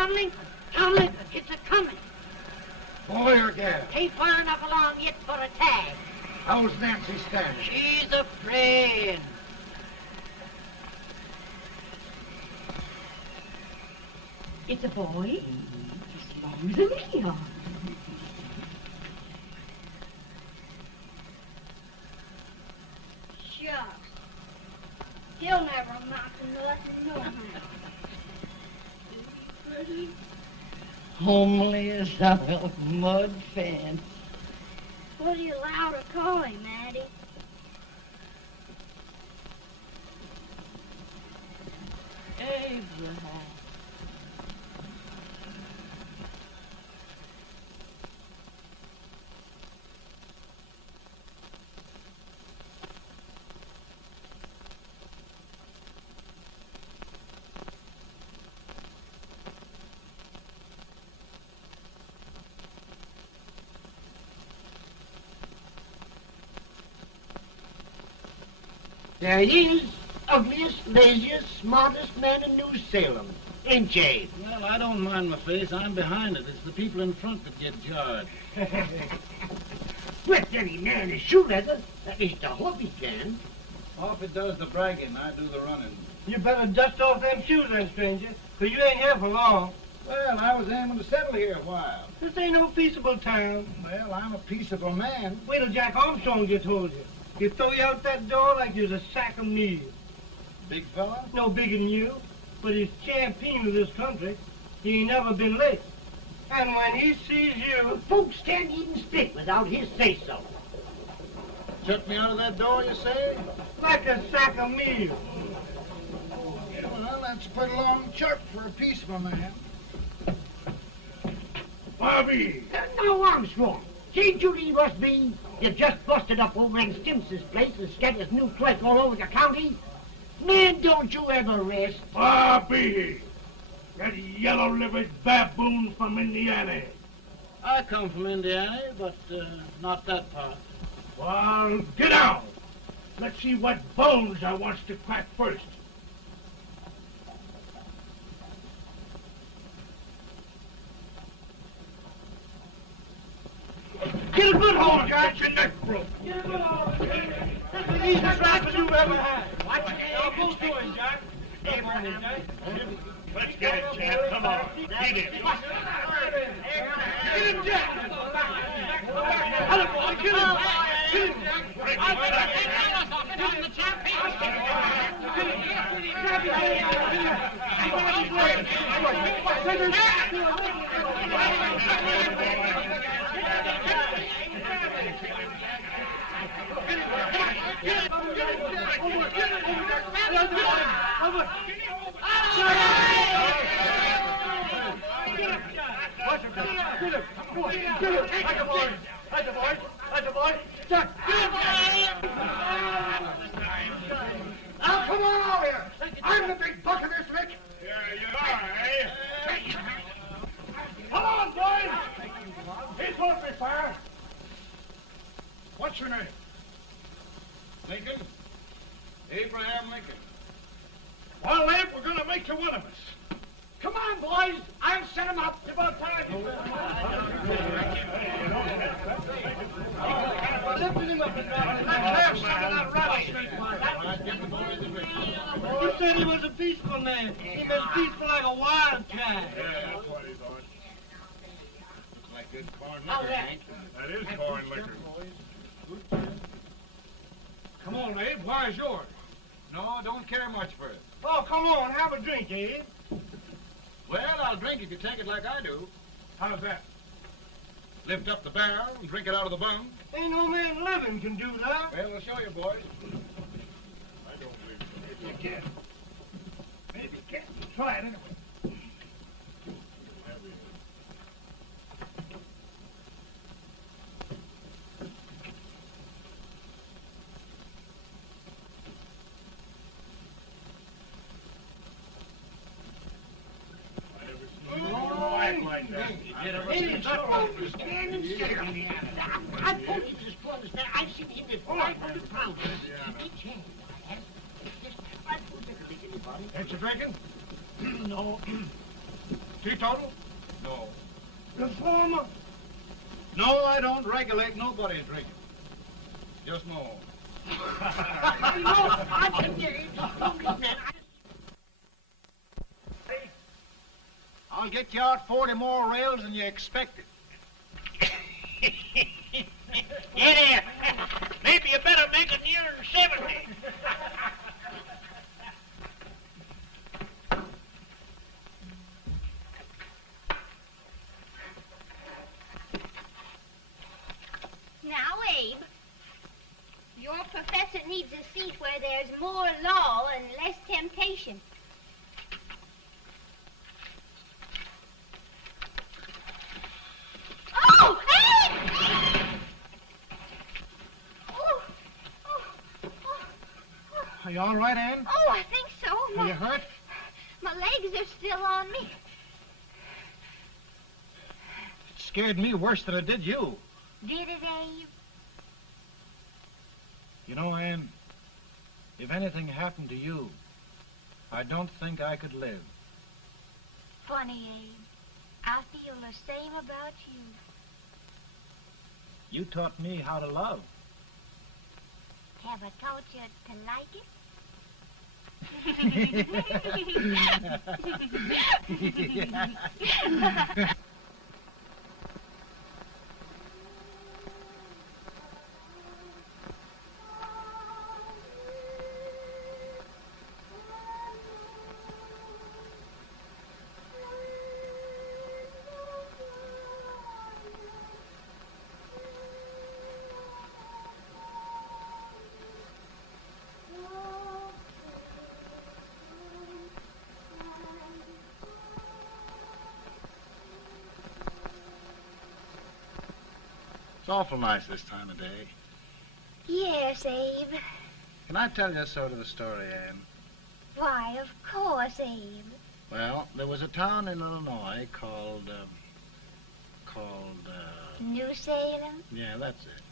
Tomlin, Tomlin, it's a-coming. Boy or gal? Ain't far enough along yet for a tag. How's Nancy standing? She's a praying. It's a boy. As long as a me. Shucks. He'll never amount to nothing, no how. Homely as a mud fence. What are you allowed to call him, Addie? Abraham. There he is, ugliest, laziest, smartest man in New Salem, ain't ye? Well, I don't mind my face. I'm behind it. It's the people in front that get jarred. With any man is shoe leather, at least I hope he can. Off it does the bragging, I do the running. You better dust off them shoes then, stranger, 'cause you ain't here for long. Well, I was aiming to settle here a while. This ain't no peaceable town. Well, I'm a peaceable man. Wait till Jack Armstrong just told you. He'll throw you out that door like you's a sack of meal. Big fella? No bigger than you, but he's champion of this country. He ain't never been late. And when he sees you... Folks can't even speak without his say-so. Shut me out of that door, you say? like a sack of meal. Well, that's a pretty long chirp for a peaceful man. Bobby! Now, Armstrong, can't you leave us be? You've just busted up over in Stimps's place and scattered new clerk all over the county. Man, don't you ever rest. Bobby! That yellow-livered baboon from Indiana. I come from Indiana, but not that part. Well, get out. Let's see what bones I wants to crack first. Get a good hold, Jack. Get your neck broke. Get a good hold. That's the easiest rifle you've ever had. Watch it. Now, both doing, Jack. Abraham, Jack. Let's get it, Chad. Come on. Get it. Get him, Jack. Hello, boy. Get him. Get him. Now, come on over here. I'm the big buck of this lick. Yeah, you are, eh? Come on, boys. He's going to be fire. What's your name? Lincoln? Abraham Lincoln. Well, Abe, we're going to make you one of us. Come on, boys. I'll set him up. It's about time. Lifting him up and down. Let's have some of that rattlesnake. You said he was a peaceful man. He was peaceful like a wildcat. Yeah, that's what he thought. Looks like good corn How's liquor, that? Hank. That is corn liquor. Come on, Abe. Where's yours? No, don't care much for it. Oh, come on. Have a drink, Abe. Well, I'll drink if you take it like I do. How's that? Lift up the barrel and drink it out of the bung. Ain't no man living can do that. Well, we'll show you, boys. I don't believe so. Maybe you can. Maybe you can. Try it anyway. Act like that. It's always standing still on the other. I told you this boy was there. I've seen him with 500 pounds. Each hand. I have. Just 500 liquor, anybody. Ain't you drinking? No. Teetotal? No. Reformer? No, I don't regulate nobody's drinking. Just no. No, I can get it. I'll get you out 40 more rails than you expected. Get here. Maybe you better make it nearer 70. Now, Abe, your professor needs a seat where there's more law and less temptation. Oh, Abe! Oh, oh, oh. Are you all right, Ann? Oh, I think so. Are you hurt? My legs are still on me. It scared me worse than it did you. Did it, Abe? You know, Ann, if anything happened to you, I don't think I could live. Funny, Abe. I feel the same about you. You taught me how to love. Have I taught you to like it? It's awful nice this time of day. Yes, Abe. Can I tell you sort of a story, Ann? Why, of course, Abe. Well, there was a town in Illinois called, New Salem? yeah, that's it.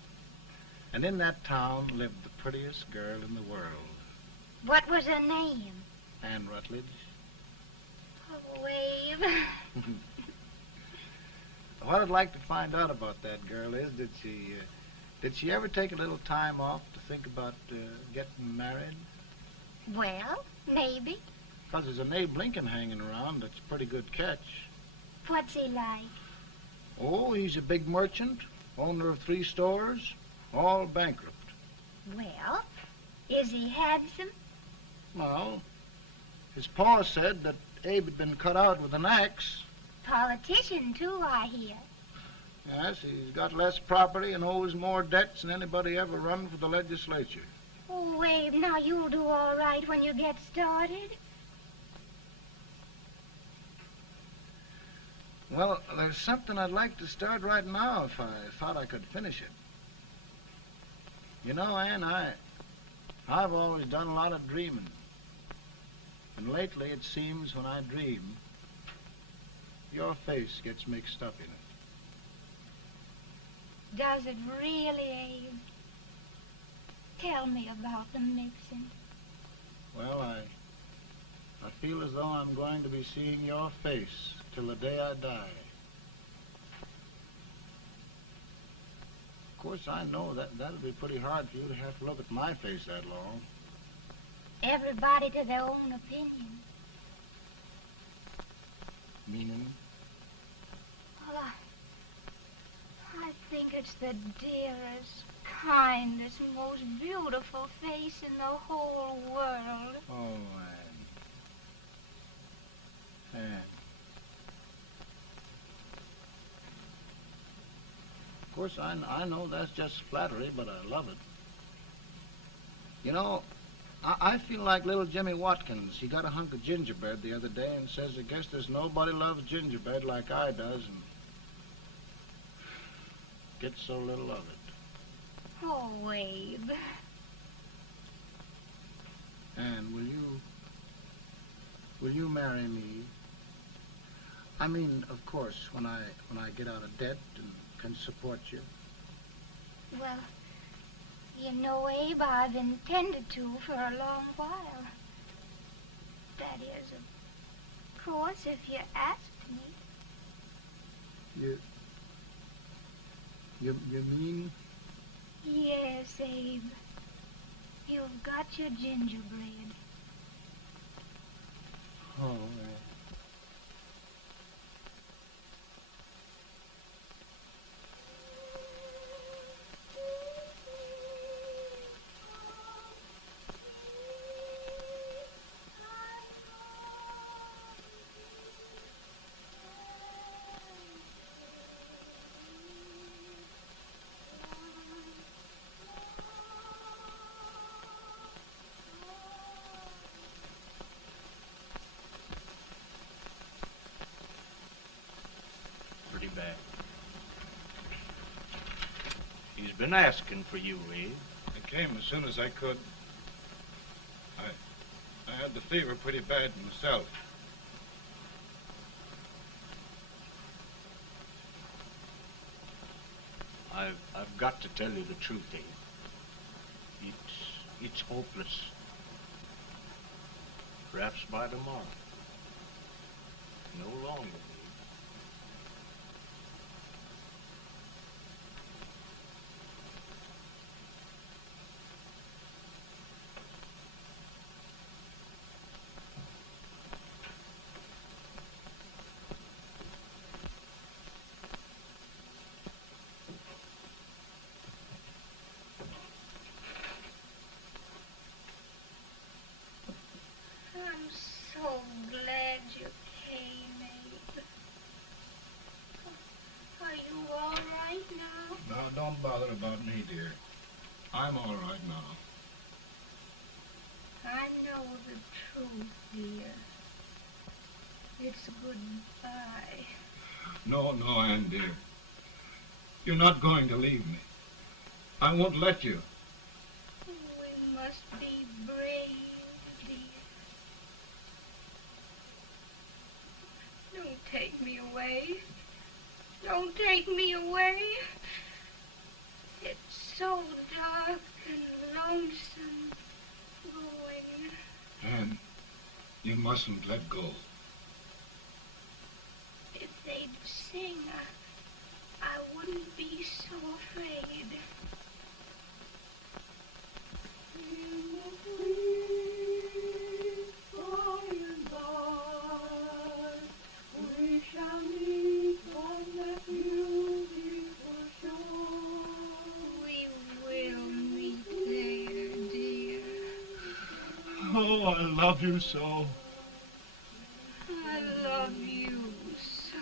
And in that town lived the prettiest girl in the world, What was her name? Ann Rutledge. Oh, Abe. What I'd like to find out about that girl is, did she ever take a little time off to think about getting married? Well, maybe. Because there's an Abe Lincoln hanging around that's a pretty good catch. What's he like? Oh, he's a big merchant, owner of 3 stores, all bankrupt. Well, is he handsome? Well, his pa said that Abe had been cut out with an axe. Politician, too, I hear. Yes, he's got less property and owes more debts than anybody ever run for the legislature. Oh, Abe, now you'll do all right when you get started. Well, there's something I'd like to start right now if I thought I could finish it. You know, Ann, I've always done a lot of dreaming. And lately it seems when I dream, your face gets mixed up in it. Does it really, Abe? Tell me about the mixing. Well, I feel as though I'm going to be seeing your face till the day I die. Of course, I know that'll be pretty hard for you to have to look at my face that long. Everybody to their own opinion. Meaning? Well, I think it's the dearest, kindest, most beautiful face in the whole world. Oh, Ann. Of course, I know that's just flattery, but I love it. You know, I feel like little Jimmy Watkins. He got a hunk of gingerbread the other day and says, I guess there's nobody loves gingerbread like I does, and gets so little of it. Oh, Abe. And will you marry me? I mean, of course, when I get out of debt and can support you. Well, you know, Abe, I've intended to for a long while. That is, of course, if you asked me. You mean? Yes, Abe. You've got your gingerbread. Oh, Pretty bad. He's been asking for you, Abe. I came as soon as I could. I had the fever pretty bad myself. I've got to tell you the truth, Abe. It's hopeless. Perhaps by tomorrow. No longer, Abe. I'm so glad you came, Abe. Are you all right now? Now, don't bother about me, dear. I'm all right now. I know the truth, dear. It's goodbye. No, Ann, dear. You're not going to leave me. I won't let you. We must be brave, dear. Don't take me away. Don't take me away. It's so dark and lonesome going. Ann, you mustn't let go. If they'd sing, I wouldn't be so afraid. Oh, I love you so. I love you so.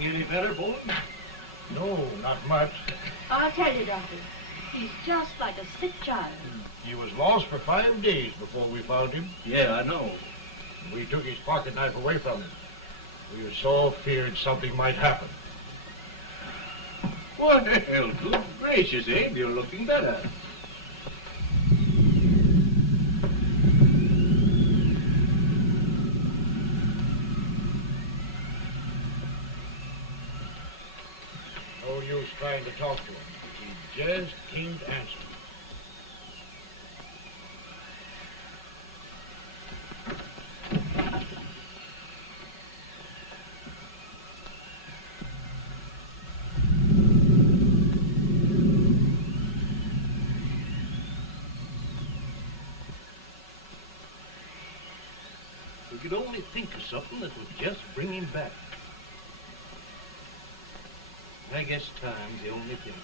Any better, boy? No, not much. I'll tell you, Doctor. He's just like a sick child. He was lost for 5 days before we found him. Yeah, I know. We took his pocket knife away from him. We were so feared something might happen. Well, good gracious, Abe, you're looking better. No use trying to talk to him. He just can't answer. We could only think of something that would just bring him back. I guess time's the only thing.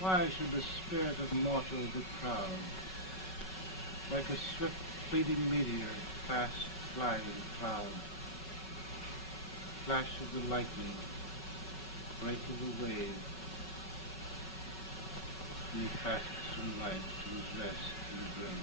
Why should the spirit of mortal be proud? Like a swift fleeting meteor, fast flying cloud. Flash of the lightning, break of the wave. Me fast and light to rest and burn.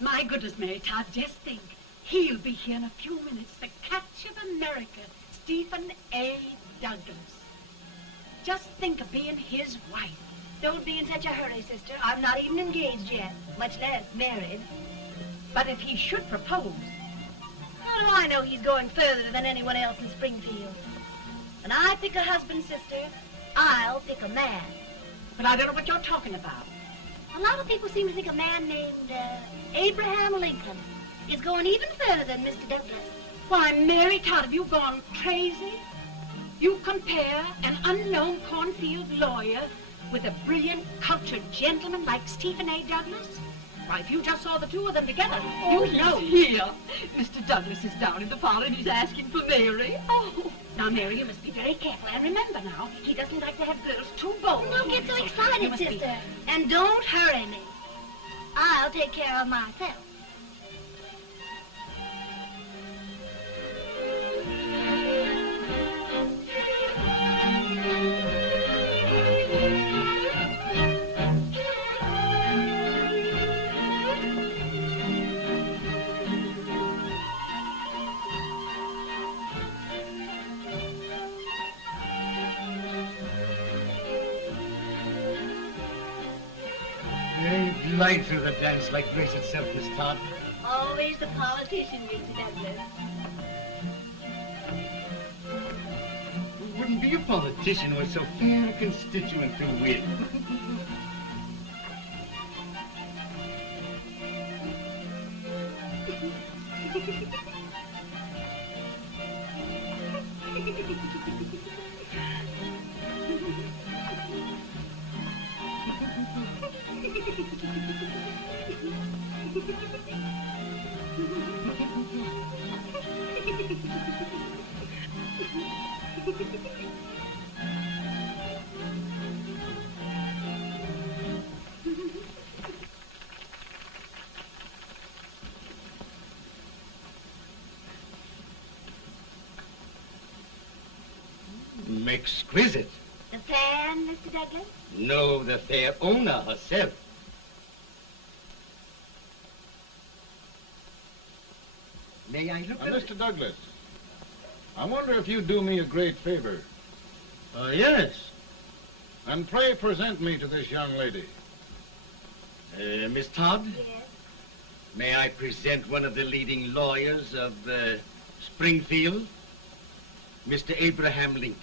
My goodness, Mary Todd, just think. He'll be here in a few minutes. The catch of America, Stephen A. Douglas. Just think of being his wife. Don't be in such a hurry, sister. I'm not even engaged yet, much less married. But if he should propose... How do I know he's going further than anyone else in Springfield? When I pick a husband, sister, I'll pick a man. But I don't know what you're talking about. A lot of people seem to think a man named Abraham Lincoln is going even further than Mr. Douglas. Why, Mary Todd, have you gone crazy? You compare an unknown cornfield lawyer with a brilliant, cultured gentleman like Stephen A. Douglas? Why, if you just saw the two of them together, you'd know. Here. Mr. Douglas is down in the parlor and he's asking for Mary. Oh, now, Mary, you must be very careful. And remember now, he doesn't like to have girls too bold. Don't get so You excited, must be- sister. And don't hurry me. I'll take care of myself. They glide through the dance like grace itself, Miss Todd. Always the politician, Mr. Douglas. We wouldn't be a politician with so fair a constituent to win. Exquisite. The fan, Mr. Douglas? No, the fair owner herself. May I look at it? Mr. Douglas, I wonder if you'd do me a great favor. Yes. And pray present me to this young lady. Miss Todd, Yes. may I present one of the leading lawyers of Springfield, Mr. Abraham Lincoln.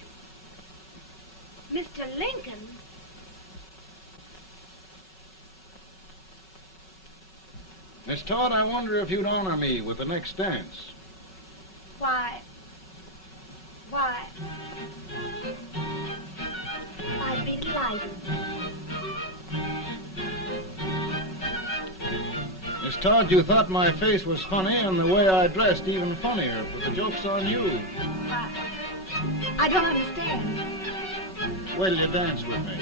Mr. Lincoln? Miss Todd, I wonder if you'd honor me with the next dance. Why... I'd be delighted. Miss Todd, you thought my face was funny and the way I dressed even funnier, but the joke's on you. I don't understand. Wait till you dance with me.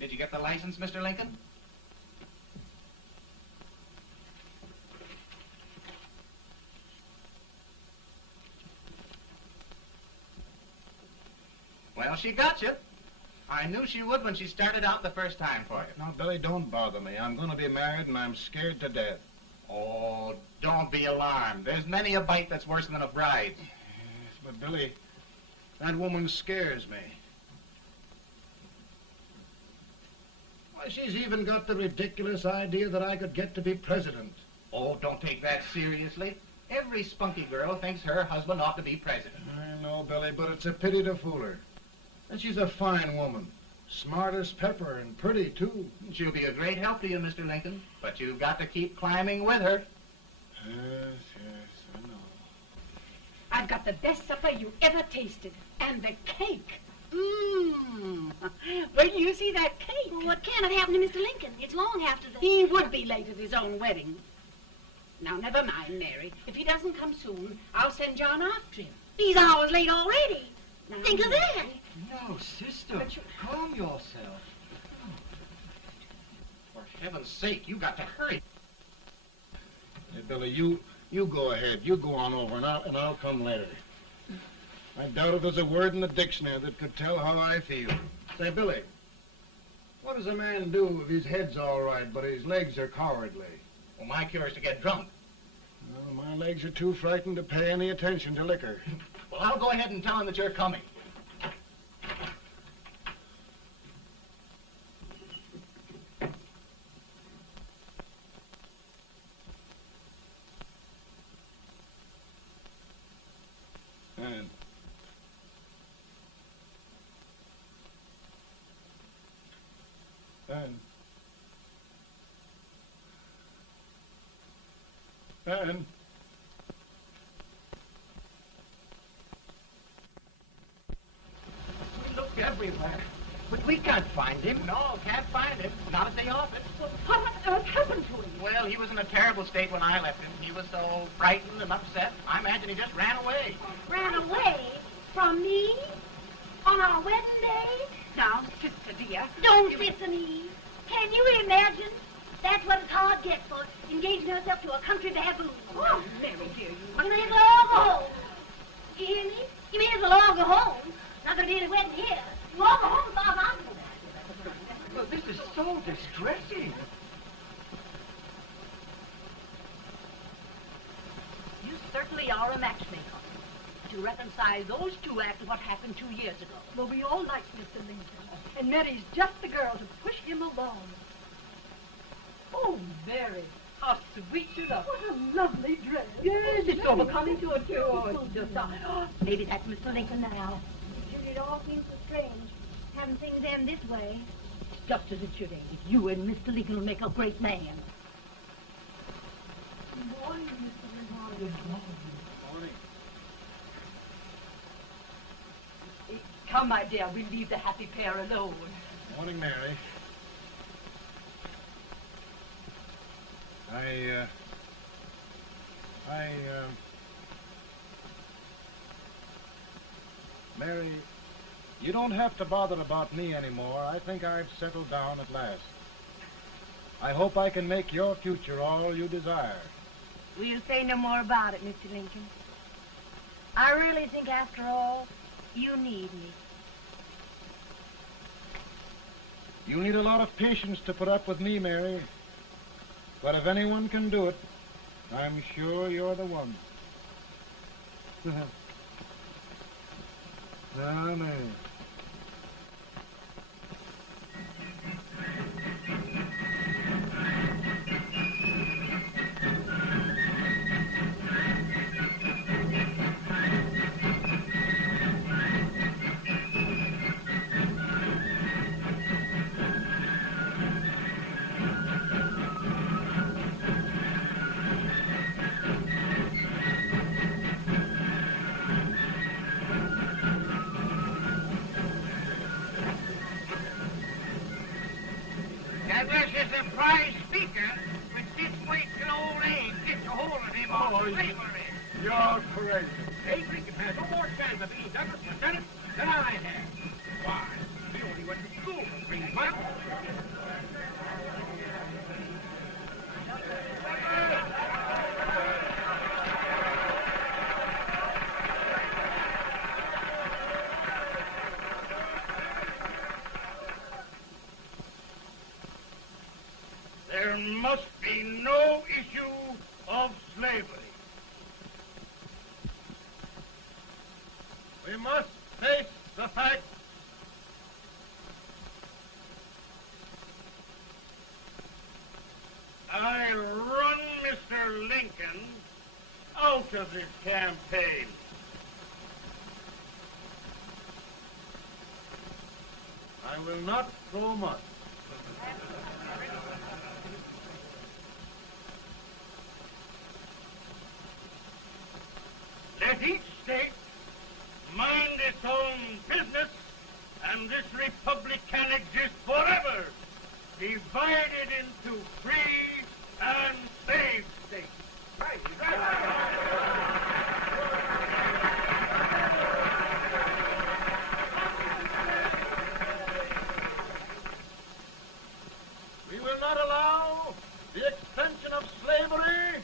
Did you get the license, Mr. Lincoln? Well, she got you. I knew she would when she started out the first time for you. Now, Billy, don't bother me. I'm going to be married and I'm scared to death. Oh, don't be alarmed. There's many a bite that's worse than a bride. Yes, but Billy, that woman scares me. Why, she's even got the ridiculous idea that I could get to be president. Oh, don't take that seriously. Every spunky girl thinks her husband ought to be president. I know, Billy, but it's a pity to fool her. And she's a fine woman. Smart as pepper and pretty, too. She'll be a great help to you, Mr. Lincoln, but you've got to keep climbing with her. Yes, I know. I've got the best supper you ever tasted. And the cake. Mmm. Wait till you see that cake. Well, what can have happened to Mr. Lincoln? It's long after the... He would be late at his own wedding. Now, never mind, Mary. If he doesn't come soon, I'll send John after him. He's hours late already. Now, Think of that. No, sister. But you... Calm yourself. For heaven's sake, you got to hurry. Hey, Billy, you go ahead. You go on over, and I'll come later. I doubt if there's a word in the dictionary that could tell how I feel. Say, Billy, what does a man do if his head's all right, but his legs are cowardly? Well, my cure is to get drunk. Well, my legs are too frightened to pay any attention to liquor. Well, I'll go ahead and tell him that you're coming. And We looked everywhere, but we can't find him. No, can't find him. Not at the office. Well, what on earth happened to him? Well, he was in a terrible state when I left him. He was so frightened and upset. I imagine he just ran away. Ran away from me on our wedding day? Now, sister dear. Don't sister me. Can you imagine? That's what it's hard gets for engaging herself to a country baboon. Oh, Mary dear, you... You may as well all go home. You hear me? You may as well all go home. Not gonna be any wedding here. You all go home as far as I'm concerned. Well, this is so distressing. You certainly are a matchmaker. To reconcile those two after what happened 2 years ago. Well, we all like Mr. Lincoln. And Mary's just the girl to push him along. Oh, Mary, how sweet you look. What a lovely dress. Yes, it's overcoming to it, too. Oh, it's just... maybe that's Mr. Lincoln now. Judy, it all seems so strange. Having things end this way. It's just as it should end. You and Mr. Lincoln will make a great man. Good morning, Mr. Lincoln. Good morning. Come, my dear, we'll leave the happy pair alone. Morning, Mary. Mary, you don't have to bother about me anymore. I think I've settled down at last. I hope I can make your future all you desire. We'll say no more about it, Mr. Lincoln. I really think, after all, you need me. You need a lot of patience to put up with me, Mary. But if anyone can do it, I'm sure you're the one. Now, Mary. Douglas is a prize speaker, but this way till old age gets a hold of him on slavery. You're crazy. Abe Lincoln has no more chance of being Douglas Lieutenant than I have. Why, he only went to school for 3 months. There must be no issue of slavery. We must face the fact I run Mr. Lincoln out of this campaign. I will not throw much. Let each state mind its own business, and this republic can exist forever, divided into free and slave states. Right. We will not allow the extension of slavery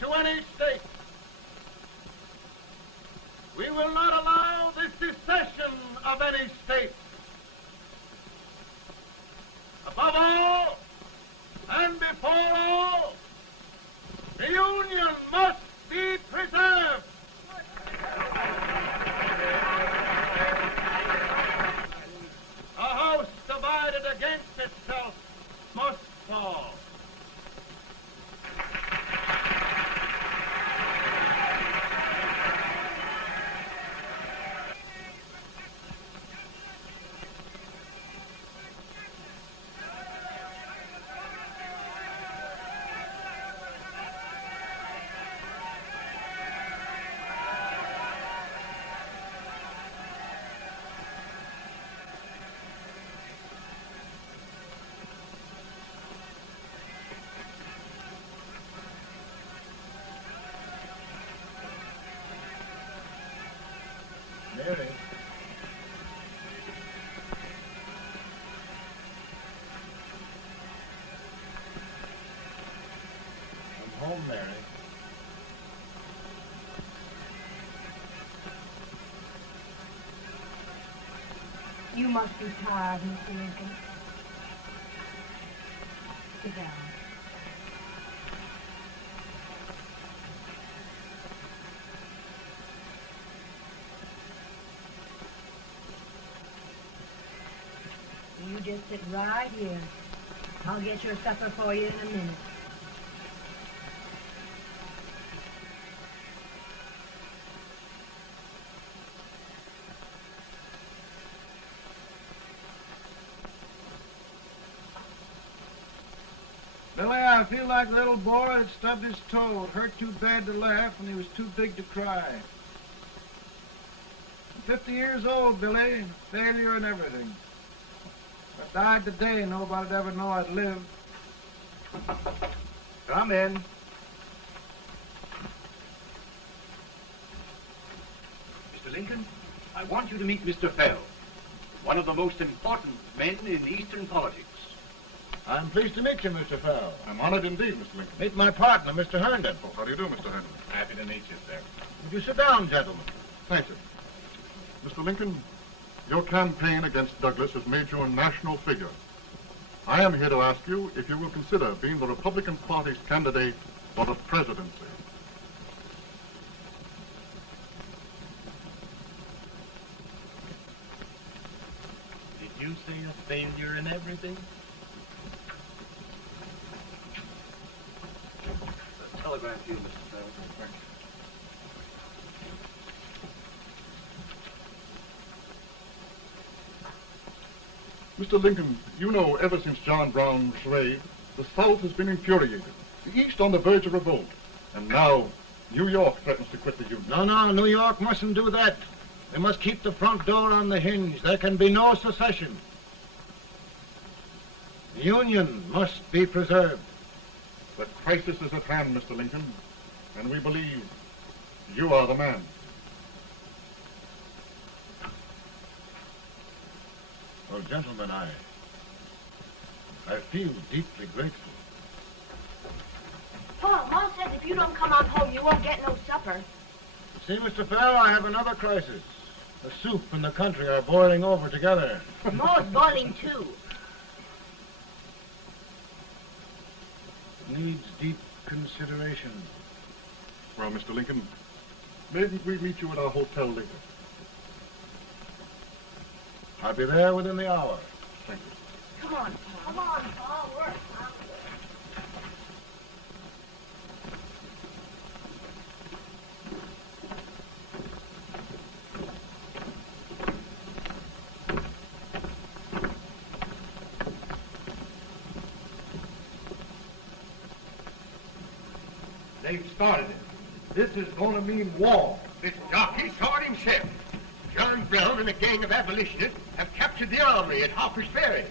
to any state. We will not allow the secession of any state. Above all, and before all, the Union must be preserved. A house divided against itself must fall. Mary. I'm home, Mary. You must be tired, Mr. Lincoln. Sit down. You just sit right here. I'll get your supper for you in a minute. Billy, I feel like a little boy that stubbed his toe. It hurt too bad to laugh, and he was too big to cry. I'm 50 years old, Billy. Failure and everything. If I died today, nobody'd ever know I'd lived. Come in. Mr. Lincoln, I want you to meet Mr. Fell, one of the most important men in Eastern politics. I'm pleased to meet you, Mr. Fell. I'm honored indeed, Mr. Lincoln. Meet my partner, Mr. Herndon. Oh, how do you do, Mr. Herndon? Happy to meet you, sir. Would you sit down, gentlemen? Thank you. Mr. Lincoln, your campaign against Douglas has made you a national figure. I am here to ask you if you will consider being the Republican Party's candidate for the presidency. Did you say a failure in everything? A telegram to you, Mr. Fell. Thank you. Mr. Lincoln, you know ever since John Brown was raised, the South has been infuriated, the East on the verge of revolt, and now New York threatens to quit the Union. No, New York mustn't do that. They must keep the front door on the hinge. There can be no secession. The Union must be preserved. The crisis is at hand, Mr. Lincoln, and we believe you are the man. Well, gentlemen, I feel deeply grateful. Pa, Ma says if you don't come on home, you won't get no supper. See, Mr. Fell, I have another crisis. The soup and the country are boiling over together. Ma's boiling too. Needs deep consideration. Well, Mr. Lincoln, maybe we meet you at our hotel later. I'll be there within the hour. Thank you. Come on, Pa. Come on, Pa. Work. They've started it. This is going to mean war. This jockey He saw it himself. John Brown and a gang of abolitionists have captured the armory at Harper's Ferry.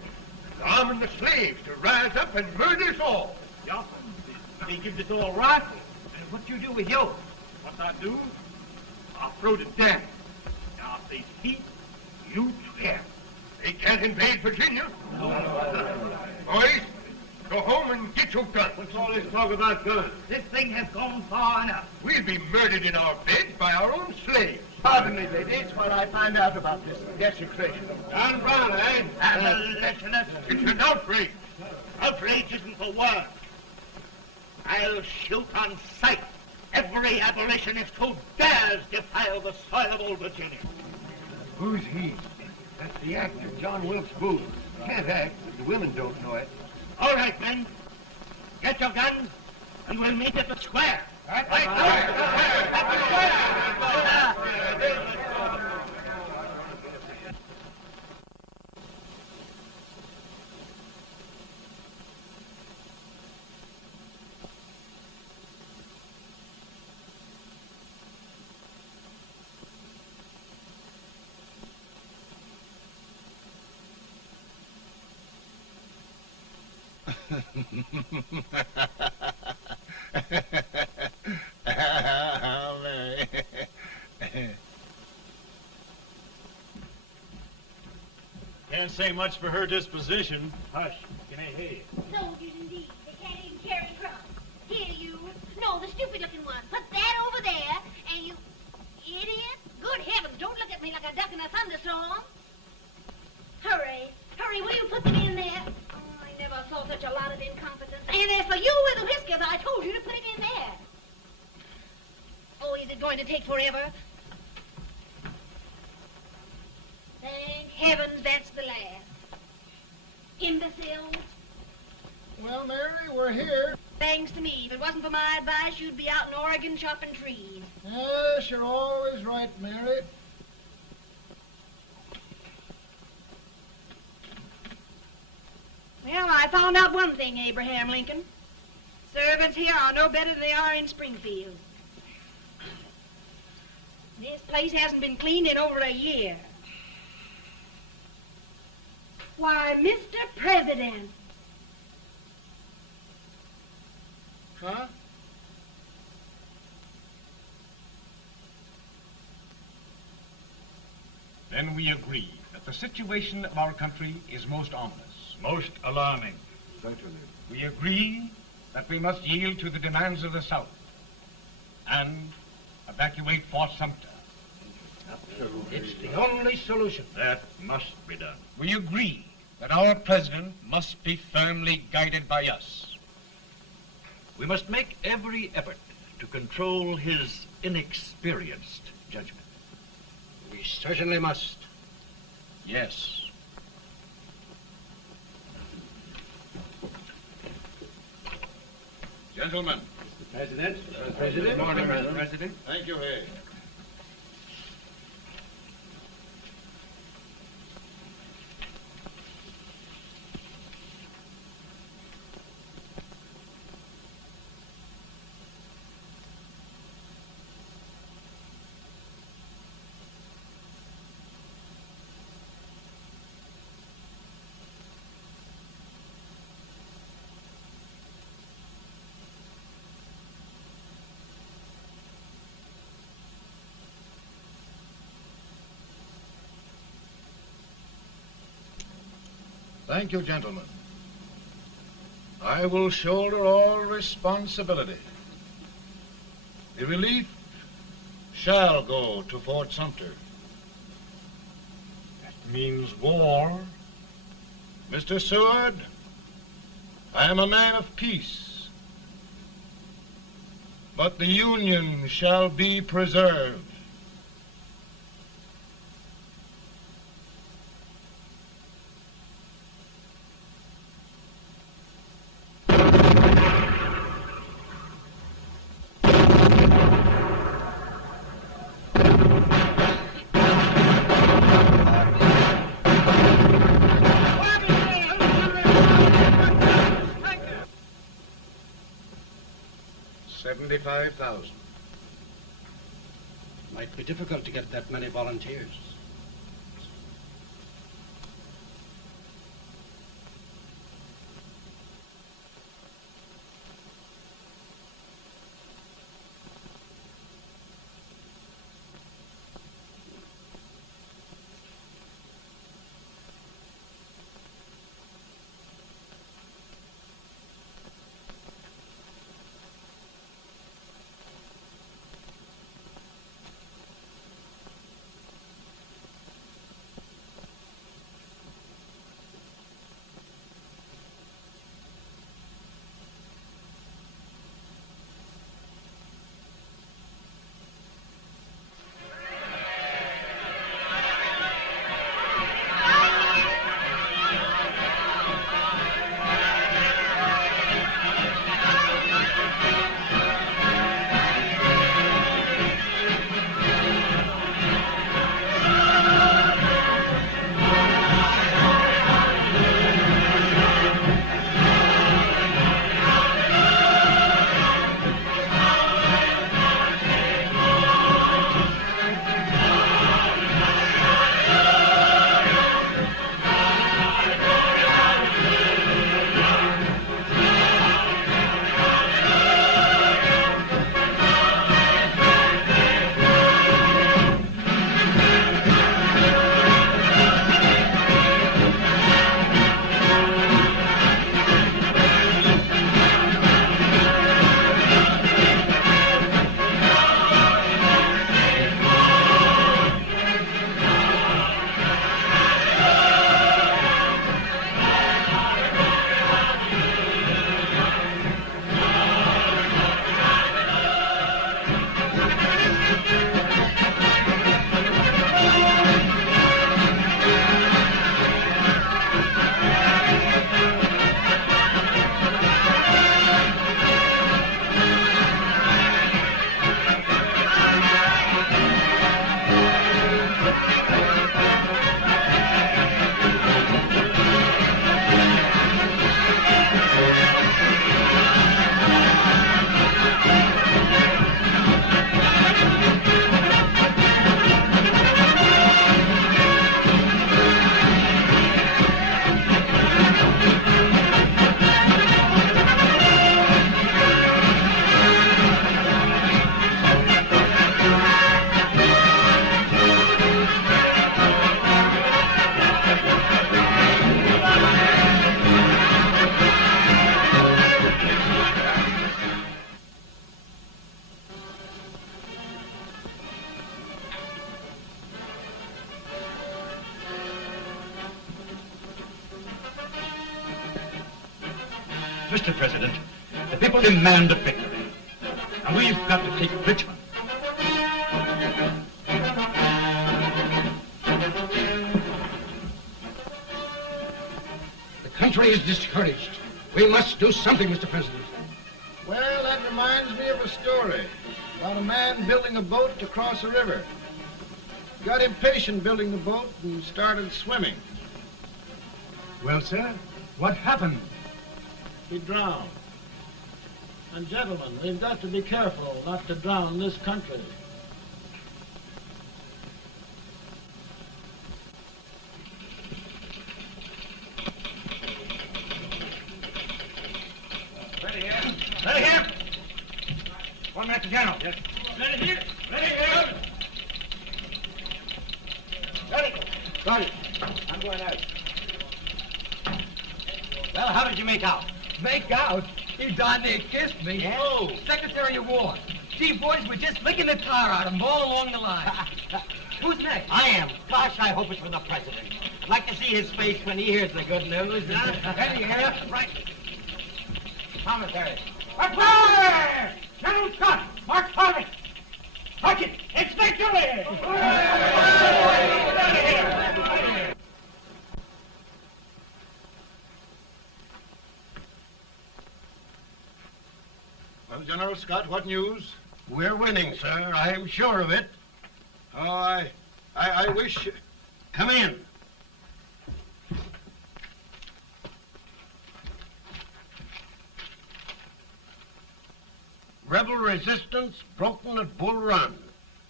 They're arming the slaves to rise up and murder us all. Yeah, they give us all rifles. And what you do with yours? What I do? I throw the damn. Now, if they speak, you tear. They can't invade Virginia. Boys, go home and get your guns. What's all this talk about guns? This thing has gone far enough. We'll be murdered in our beds by our own slaves. Pardon me, ladies, while I find out about this desecration. John Brown, eh? Abolitionist. It's an outrage. Outrage isn't the word. I'll shoot on sight every abolitionist who dares defile the soil of old Virginia. Who's he? That's the actor, John Wilkes Booth. Can't act, but the women don't know it. All right, men. Get your guns, and we'll meet at the square. At the Can't say much for her disposition. Hush, can I hear you? Soldiers indeed. They can't even carry crumbs. Here, you. No, the stupid-looking one. Put that over there, and you... Idiot. Good heavens, don't look at me like a duck in a thunderstorm. Hurry. Hurry, will you put them in there? Oh, I never saw such a lot of incompetence. And as for you with the whiskers, I told you to put it in there. Oh, is it going to take forever? Thank heavens that's the last. Imbeciles. Well, Mary, we're here. Thanks to me. If it wasn't for my advice, you'd be out in Oregon chopping trees. Yes, you're always right, Mary. Well, I found out one thing, Abraham Lincoln. Servants here are no better than they are in Springfield. This place hasn't been cleaned in over a year. Why, Mr. President. Huh? Then we agree that the situation of our country is most ominous. Most alarming. Certainly. We agree that we must yield to the demands of the South and evacuate Fort Sumter. It's the only solution. That must be done. We agree that our president must be firmly guided by us. We must make every effort to control his inexperienced judgment. We certainly must. Yes. Gentlemen. Mr. President. Good morning, Mr. President. Thank you, Hay. Thank you, gentlemen. I will shoulder all responsibility. The relief shall go to Fort Sumter. That means war. Mr. Seward, I am a man of peace, but the Union shall be preserved. $75,000. My It'd be difficult to get that many volunteers. Mr. President, the people demand a victory, and we've got to take Richmond. The country is discouraged. We must do something, Mr. President. Well, that reminds me of a story about a man building a boat to cross a river. He got impatient building the boat and started swimming. Well, sir, what happened? He drowned. And gentlemen, we've got to be careful not to drown this country. Ready here. Ready here. 1 minute to general. Yes. Ready here. Ready here. Ready. Ready. I'm going out. Well, how did you make out? Make out? He darn near kissed me. Yeah? Oh, Secretary of War. Gee, boys, we're just licking the tar out of him all along the line. Who's next? I am. Gosh, I hope it's for the president. I'd like to see his face when he hears the good news. Ready here. Right. Commissary. Fire! General Scott, Mark Harvey. Sergeant, it's victory! Well, General Scott, what news? We're winning, sir. I'm sure of it. Oh, I wish... Come in. Rebel resistance broken at Bull Run.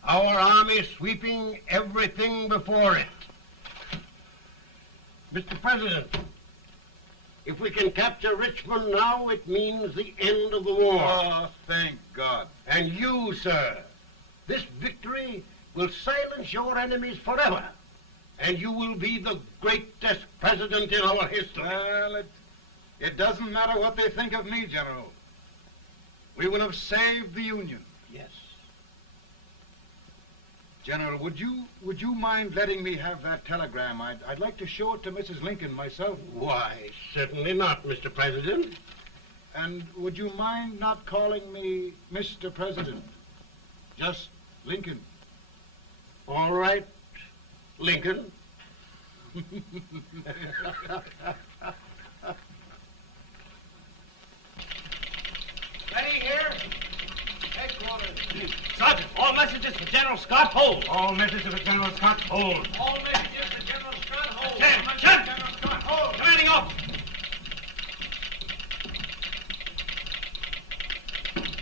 Our army sweeping everything before it. Mr. President, if we can capture Richmond now, it means the end of the war. Oh, thank God. And you, sir, this victory will silence your enemies forever. And you will be the greatest president in our history. Well, it doesn't matter what they think of me, General. We will have saved the Union. Yes. General, would you mind letting me have that telegram? I'd like to show it to Mrs. Lincoln myself. Why, certainly not, Mr. President. And would you mind not calling me Mr. President? Just Lincoln. All right, Lincoln. Ready here? Headquarters. Sergeant, all messages for General Scott, hold. All messages for General Scott, hold. All messages for General Scott, hold. General Scott, hold. Commanding officer.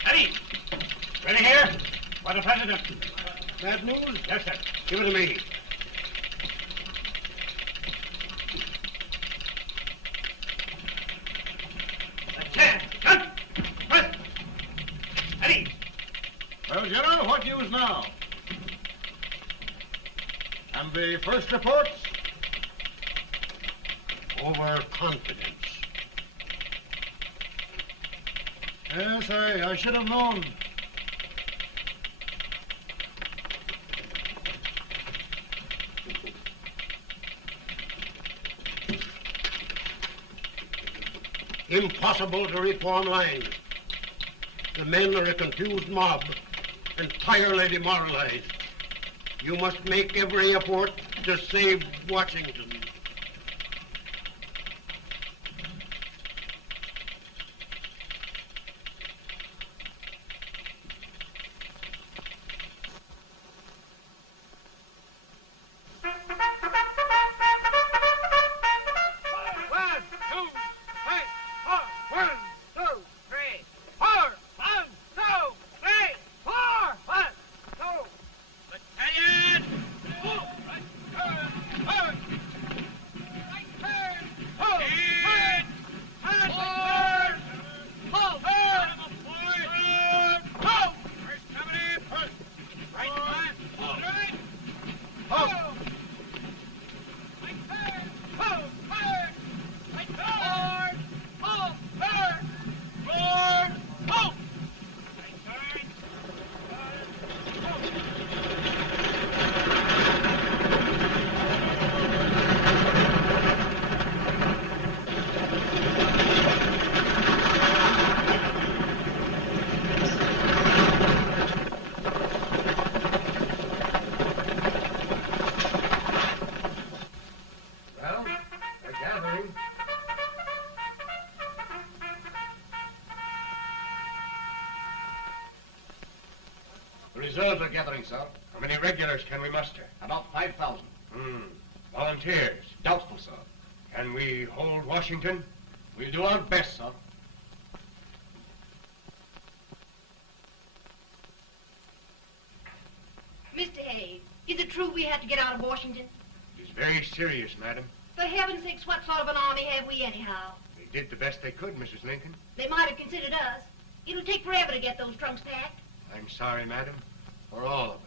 Ready? Ready here? For the President. Bad news? Yes, sir. Give it to me. Well, General, what news now? And the first reports? Overconfidence. Yes, I should have known. Impossible to reform lines. The men are a confused mob, entirely demoralized. You must make every effort to save Washington. Reserves are gathering, sir. How many regulars can we muster? About 5,000. Volunteers? Doubtful, sir. Can we hold Washington? We'll do our best, sir. Mr. Hayes, is it true we have to get out of Washington? It is very serious, madam. For heaven's sakes, what sort of an army have we anyhow? They did the best they could, Mrs. Lincoln. They might have considered us. It'll take forever to get those trunks packed. I'm sorry, madam, for all of us.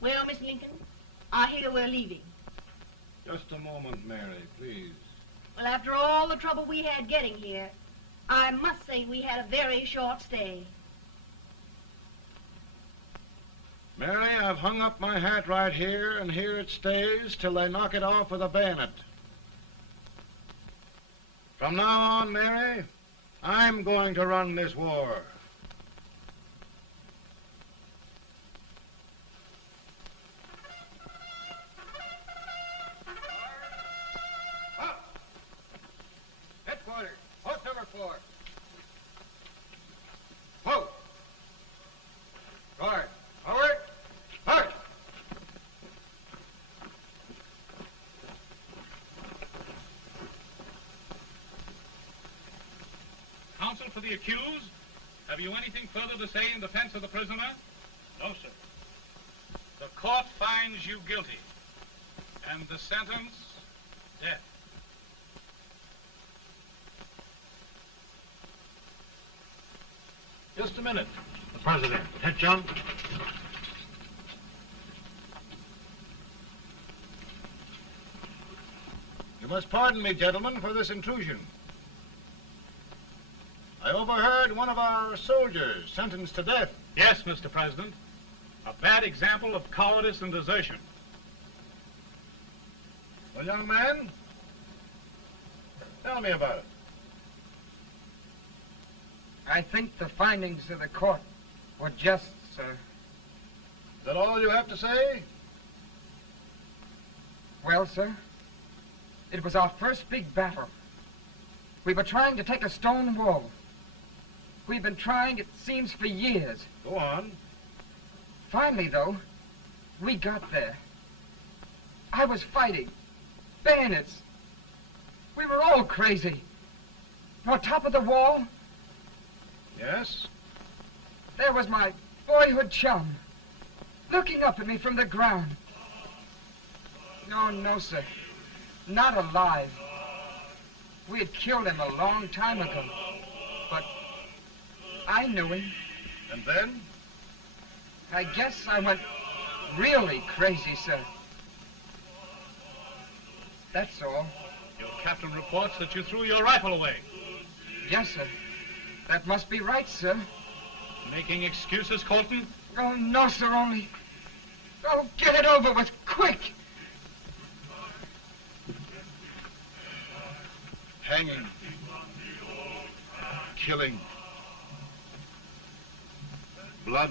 Well, Miss Lincoln, I hear we're leaving. Just a moment, Mary, please. Well, after all the trouble we had getting here, I must say we had a very short stay. Mary, I've hung up my hat right here, and here it stays till they knock it off with a bayonet. From now on, Mary, I'm going to run this war. Headquarters, post number 4. Whoa! Guard, forward, march! Council for the accused. Have you anything further to say in defense of the prisoner? No, sir. The court finds you guilty. And the sentence, death. Just a minute. The president. Head, John. You must pardon me, gentlemen, for this intrusion. I overheard one of our soldiers sentenced to death. Yes, Mr. President. A bad example of cowardice and desertion. Well, young man, tell me about it. I think the findings of the court were just, sir. Is that all you have to say? Well, sir, it was our first big battle. We were trying to take a stone wall. We've been trying, it seems, for years. Go on. Finally, though, we got there. I was fighting. Bayonets. We were all crazy. On top of the wall, Yes? there was my boyhood chum, looking up at me from the ground. No, sir. Not alive. We had killed him a long time ago. But I knew him. And then? I guess I went really crazy, sir. That's all. Your captain reports that you threw your rifle away. Yes, sir. That must be right, sir. Making excuses, Colton? Oh, no, sir, only... Oh, get it over with, quick! Hanging. Killing. Blood.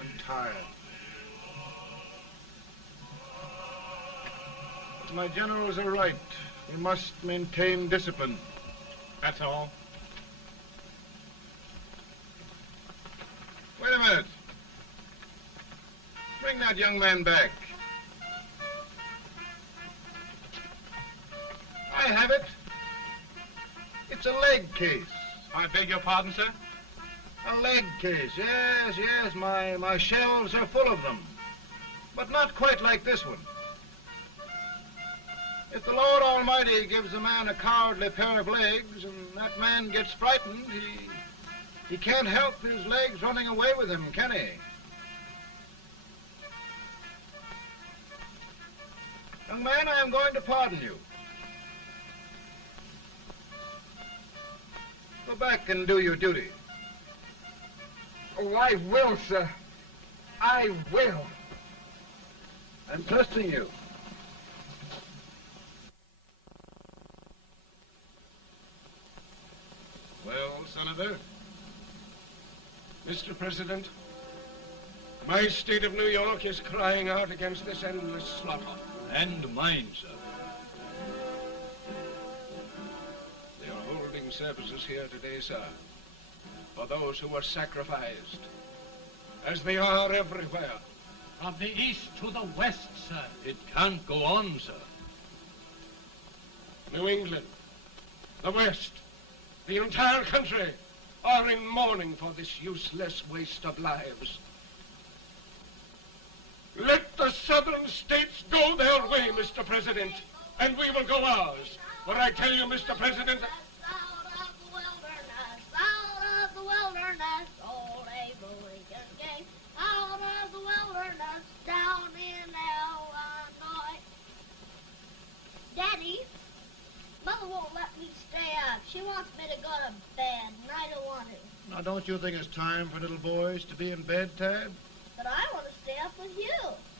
I'm tired. But my generals are right. We must maintain discipline. That's all. Wait a minute. Bring that young man back. I have it. It's a leg case. I beg your pardon, sir? A leg case, yes. My shelves are full of them. But not quite like this one. If the Lord Almighty gives a man a cowardly pair of legs and that man gets frightened, he can't help his legs running away with him, can he? Young man, I am going to pardon you. Go back and do your duty. Oh, I will, sir. I will. I'm trusting you. Well, Senator? Mr. President, my state of New York is crying out against this endless slaughter. And mine, sir. They are holding services here today, sir, for those who were sacrificed, as they are everywhere. From the east to the west, sir. It can't go on, sir. New England, the West, the entire country are in mourning for this useless waste of lives. Let the southern states go their way, Mr. President, and we will go ours. For I tell you, Mr. President... Out of the wilderness, old Abraham Lincoln came. Out of the wilderness, down in Illinois. Daddy, Mother won't let me stay up. She wants me to go to bed, and I don't want to. Now, don't you think it's time for little boys to be in bed, Tad? But I want to stay up with you.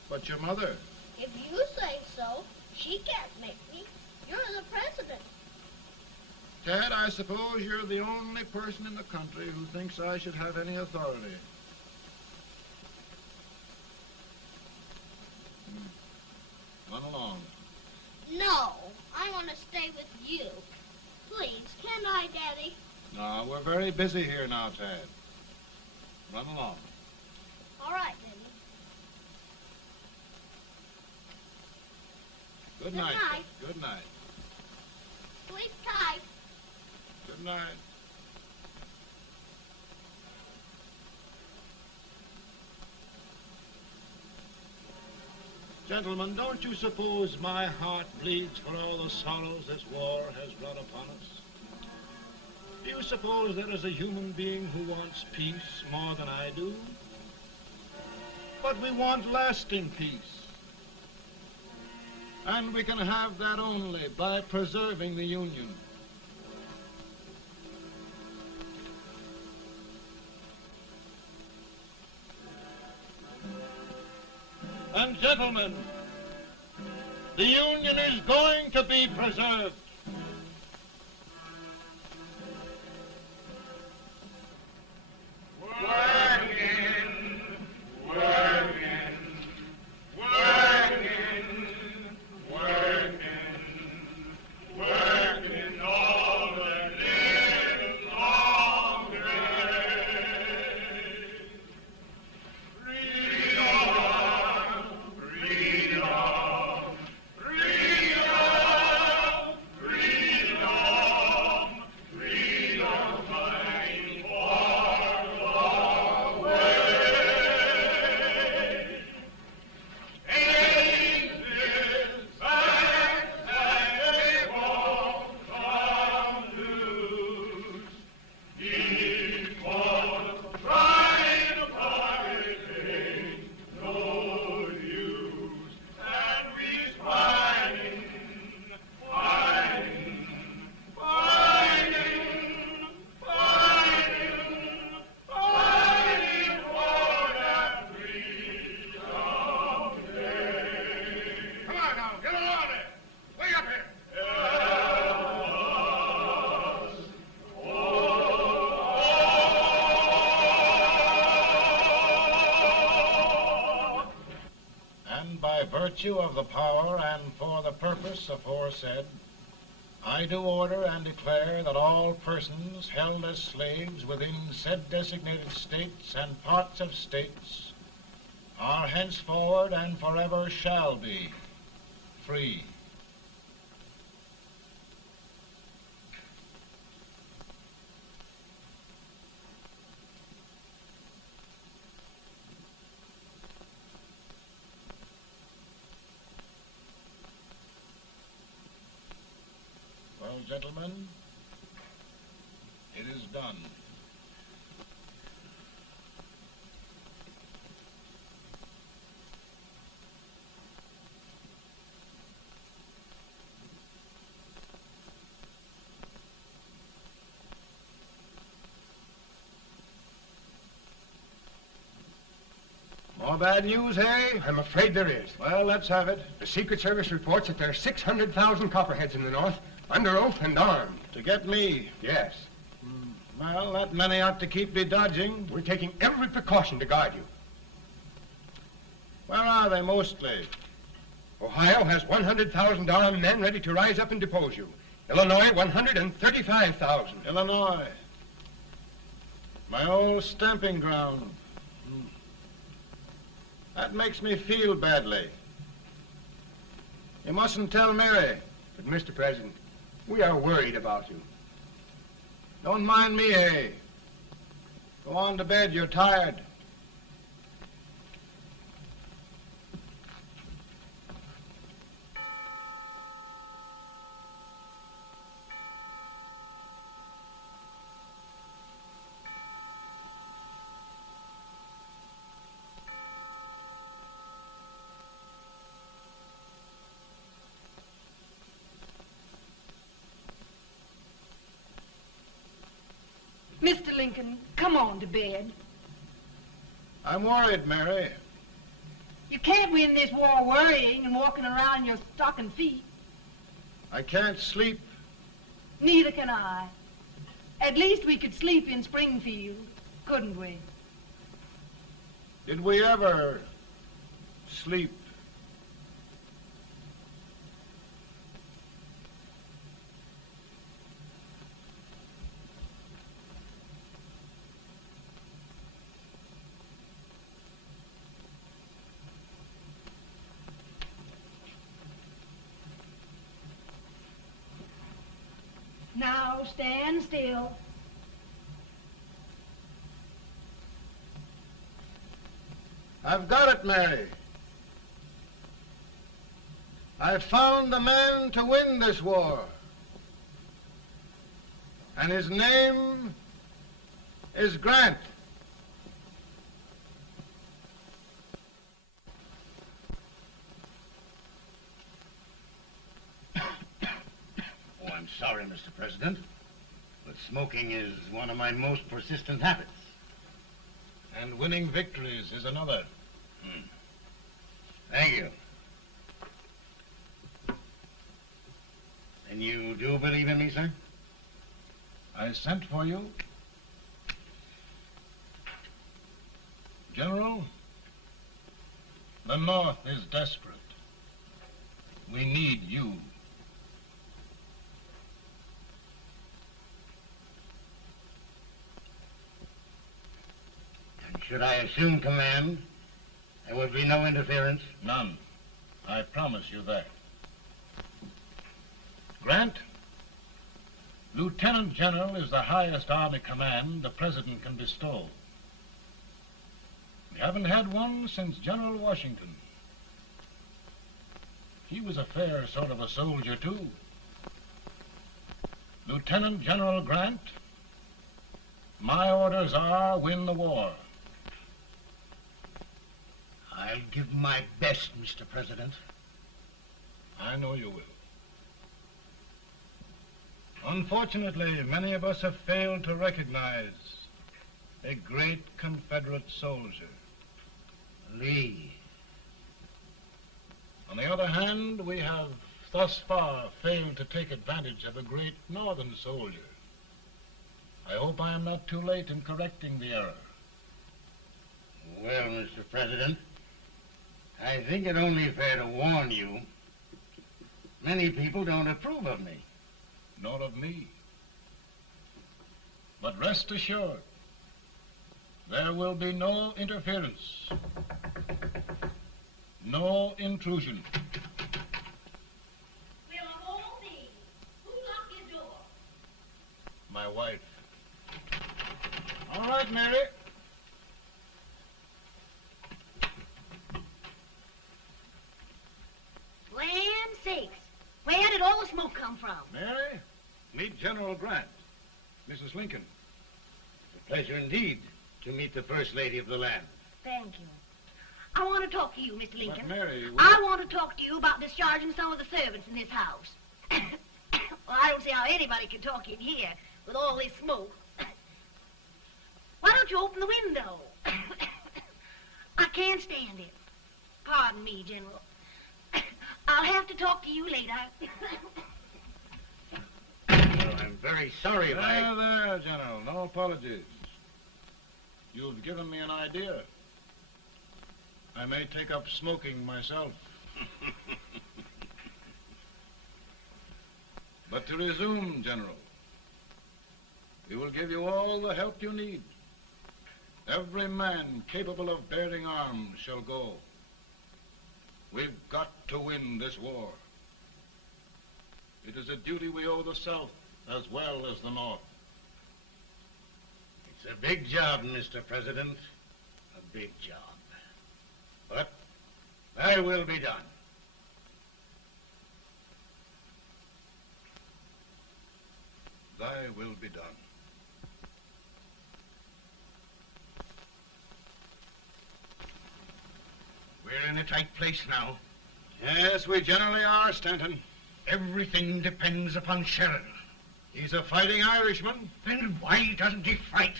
But your mother? If you say so, she can't make me. You're the president. Tad, I suppose you're the only person in the country who thinks I should have any authority. Run along. No, I want to stay with you. Please, can I, Daddy? No, we're very busy here now, Tad. Run along. All right, Daddy. Good night. night. Good night. Sleep tight. Good night. Gentlemen, don't you suppose my heart bleeds for all the sorrows this war has brought upon us? Do you suppose there is a human being who wants peace more than I do? But we want lasting peace. And we can have that only by preserving the Union. And gentlemen, the Union is going to be preserved. Working, working, working, working, working all the live long day. Freedom, freedom, freedom, freedom, freedom, fighting for the way. Take this back that they won't come loose. Keep on trying to fight it, no use. And we fighting, fighting, fighting, fighting, fighting for that freedom day. Come on now, get along there. Way up here. And by virtue of the power and for the purpose aforesaid, I do order and declare that all persons held as slaves within said designated states and parts of states are henceforward and forever shall be free. Well, gentlemen, it is done. More bad news, hey? I'm afraid there is. Well, let's have it. The Secret Service reports that there are 600,000 copperheads in the north, under oath and armed. To get me? Yes. Well, that many ought to keep me dodging. We're taking every precaution to guard you. Where are they mostly? Ohio has 100,000 armed men ready to rise up and depose you. Illinois, 135,000. Illinois. My old stamping ground. That makes me feel badly. You mustn't tell Mary. But, Mr. President, we are worried about you. Don't mind me, eh? Go on to bed, you're tired. Mr. Lincoln, come on to bed. I'm worried, Mary. You can't win this war worrying and walking around in your stocking feet. I can't sleep. Neither can I. At least we could sleep in Springfield, couldn't we? Did we ever sleep? Now stand still. I've got it, Mary. I've found the man to win this war. And his name is Grant. Oh, I'm sorry, Mr. President, but smoking is one of my most persistent habits. And winning victories is another. Thank you. And you do believe in me, sir? I sent for you. General, the North is desperate. We need you. And should I assume command, there would be no interference? None. I promise you that. Grant, Lieutenant General is the highest army command the President can bestow. We haven't had one since General Washington. He was a fair sort of a soldier, too. Lieutenant General Grant, my orders are win the war. I'll give my best, Mr. President. I know you will. Unfortunately, many of us have failed to recognize a great Confederate soldier, Lee. On the other hand, we have thus far failed to take advantage of a great Northern soldier. I hope I am not too late in correcting the error. Well, Mr. President, I think it only fair to warn you. Many people don't approve of me. Nor of me. But rest assured, there will be no interference, no intrusion. We'll all be. Who locked your door? My wife. All right, Mary. Land sakes. Where did all the smoke come from? Mary, meet General Grant, Mrs. Lincoln. It's a pleasure indeed to meet the First Lady of the land. Thank you. I want to talk to you, Mr. Lincoln. But Mary, I want to talk to you about discharging some of the servants in this house. Well, I don't see how anybody can talk in here with all this smoke. Why don't you open the window? I can't stand it. Pardon me, General. I'll have to talk to you later. Well, I'm very sorry if There, there, General. No apologies. You've given me an idea. I may take up smoking myself. But to resume, General, we will give you all the help you need. Every man capable of bearing arms shall go. We've got to win this war. It is a duty we owe the South as well as the North. It's a big job, Mr. President. A big job. But thy will be done. Thy will be done. We're in a tight place now. Yes, we generally are, Stanton. Everything depends upon Sheridan. He's a fighting Irishman. Then why doesn't he fight?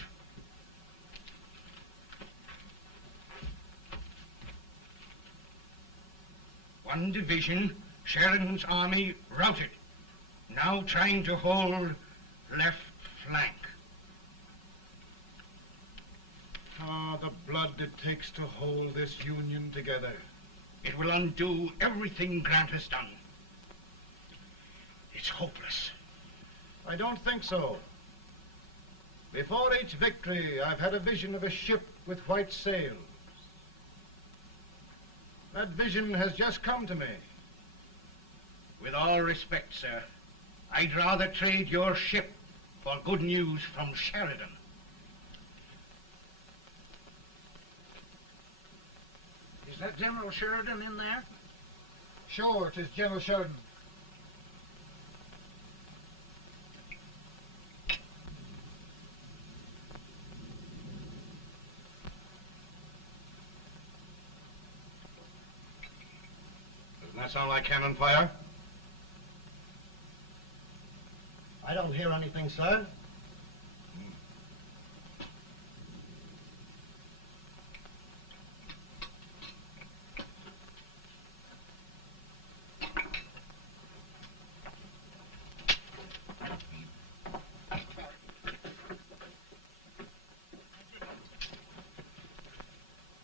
One division, Sheridan's army, routed. Now trying to hold left flank. Ah, the blood it takes to hold this Union together. It will undo everything Grant has done. It's hopeless. I don't think so. Before each victory, I've had a vision of a ship with white sails. That vision has just come to me. With all respect, sir, I'd rather trade your ship for good news from Sheridan. Is that General Sheridan in there? Sure, 'tis General Sheridan. Doesn't that sound like cannon fire? I don't hear anything, sir.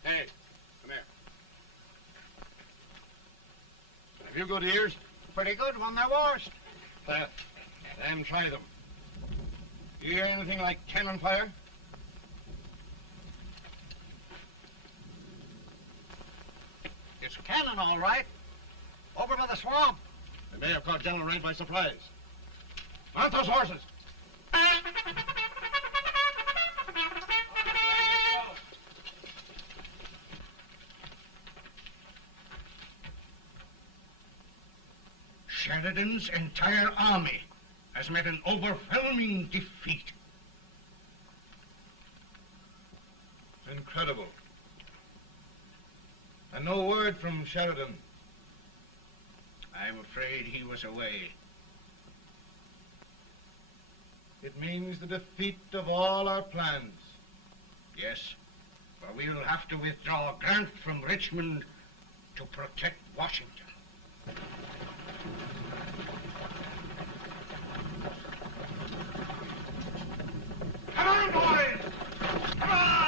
Hey, come here. Have you good ears? Pretty good when they're washed. Then try them. You hear anything like cannon fire? It's cannon, all right. Over by the swamp. They may have caught General Raid by surprise. Mount those horses. Sheridan's entire army has met an overwhelming defeat. Incredible. And no word from Sheridan. I'm afraid he was away. It means the defeat of all our plans. Yes, for we'll have to withdraw Grant from Richmond to protect Washington. Come on, boys! Come on!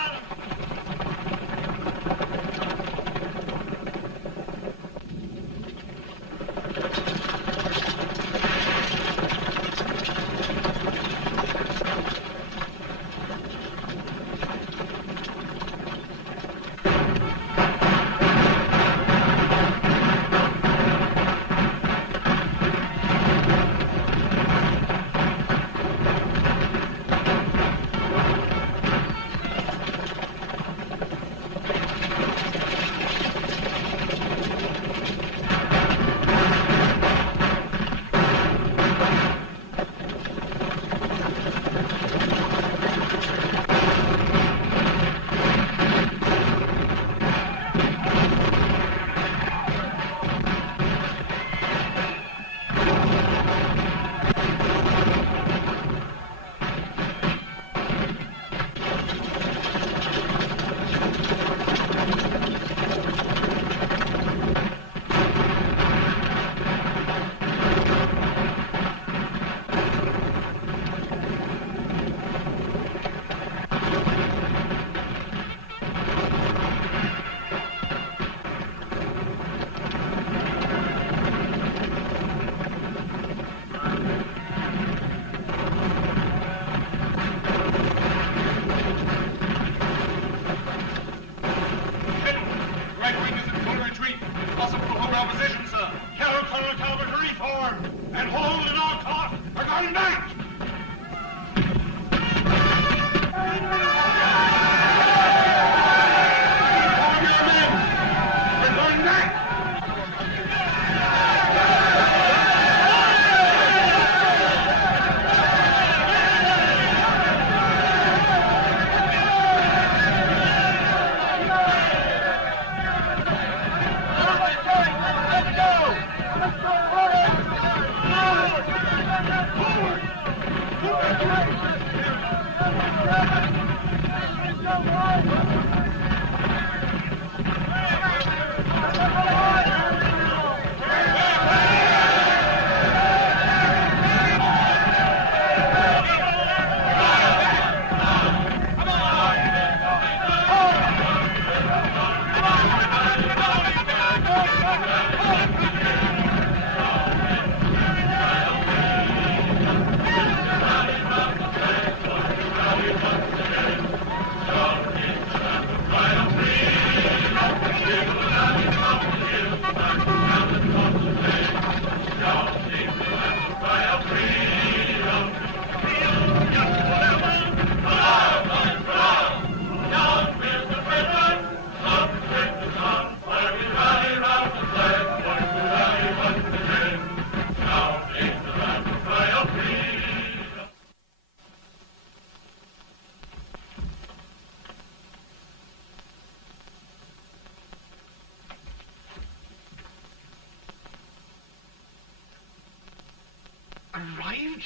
Arrived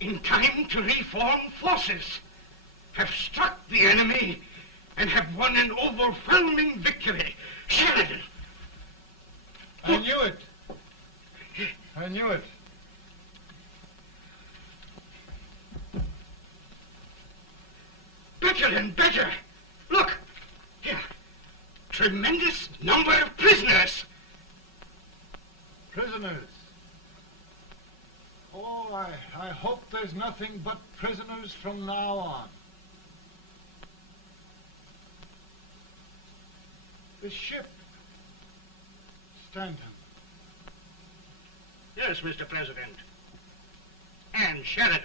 in time to reform forces, have struck the enemy, and have won an overwhelming victory. Sheridan! I knew it. I knew it. Better and better. Look, here. Tremendous number of prisoners. Prisoners. Oh, I hope there's nothing but prisoners from now on. The ship. Stanton. Yes, Mr. President. And Sheridan.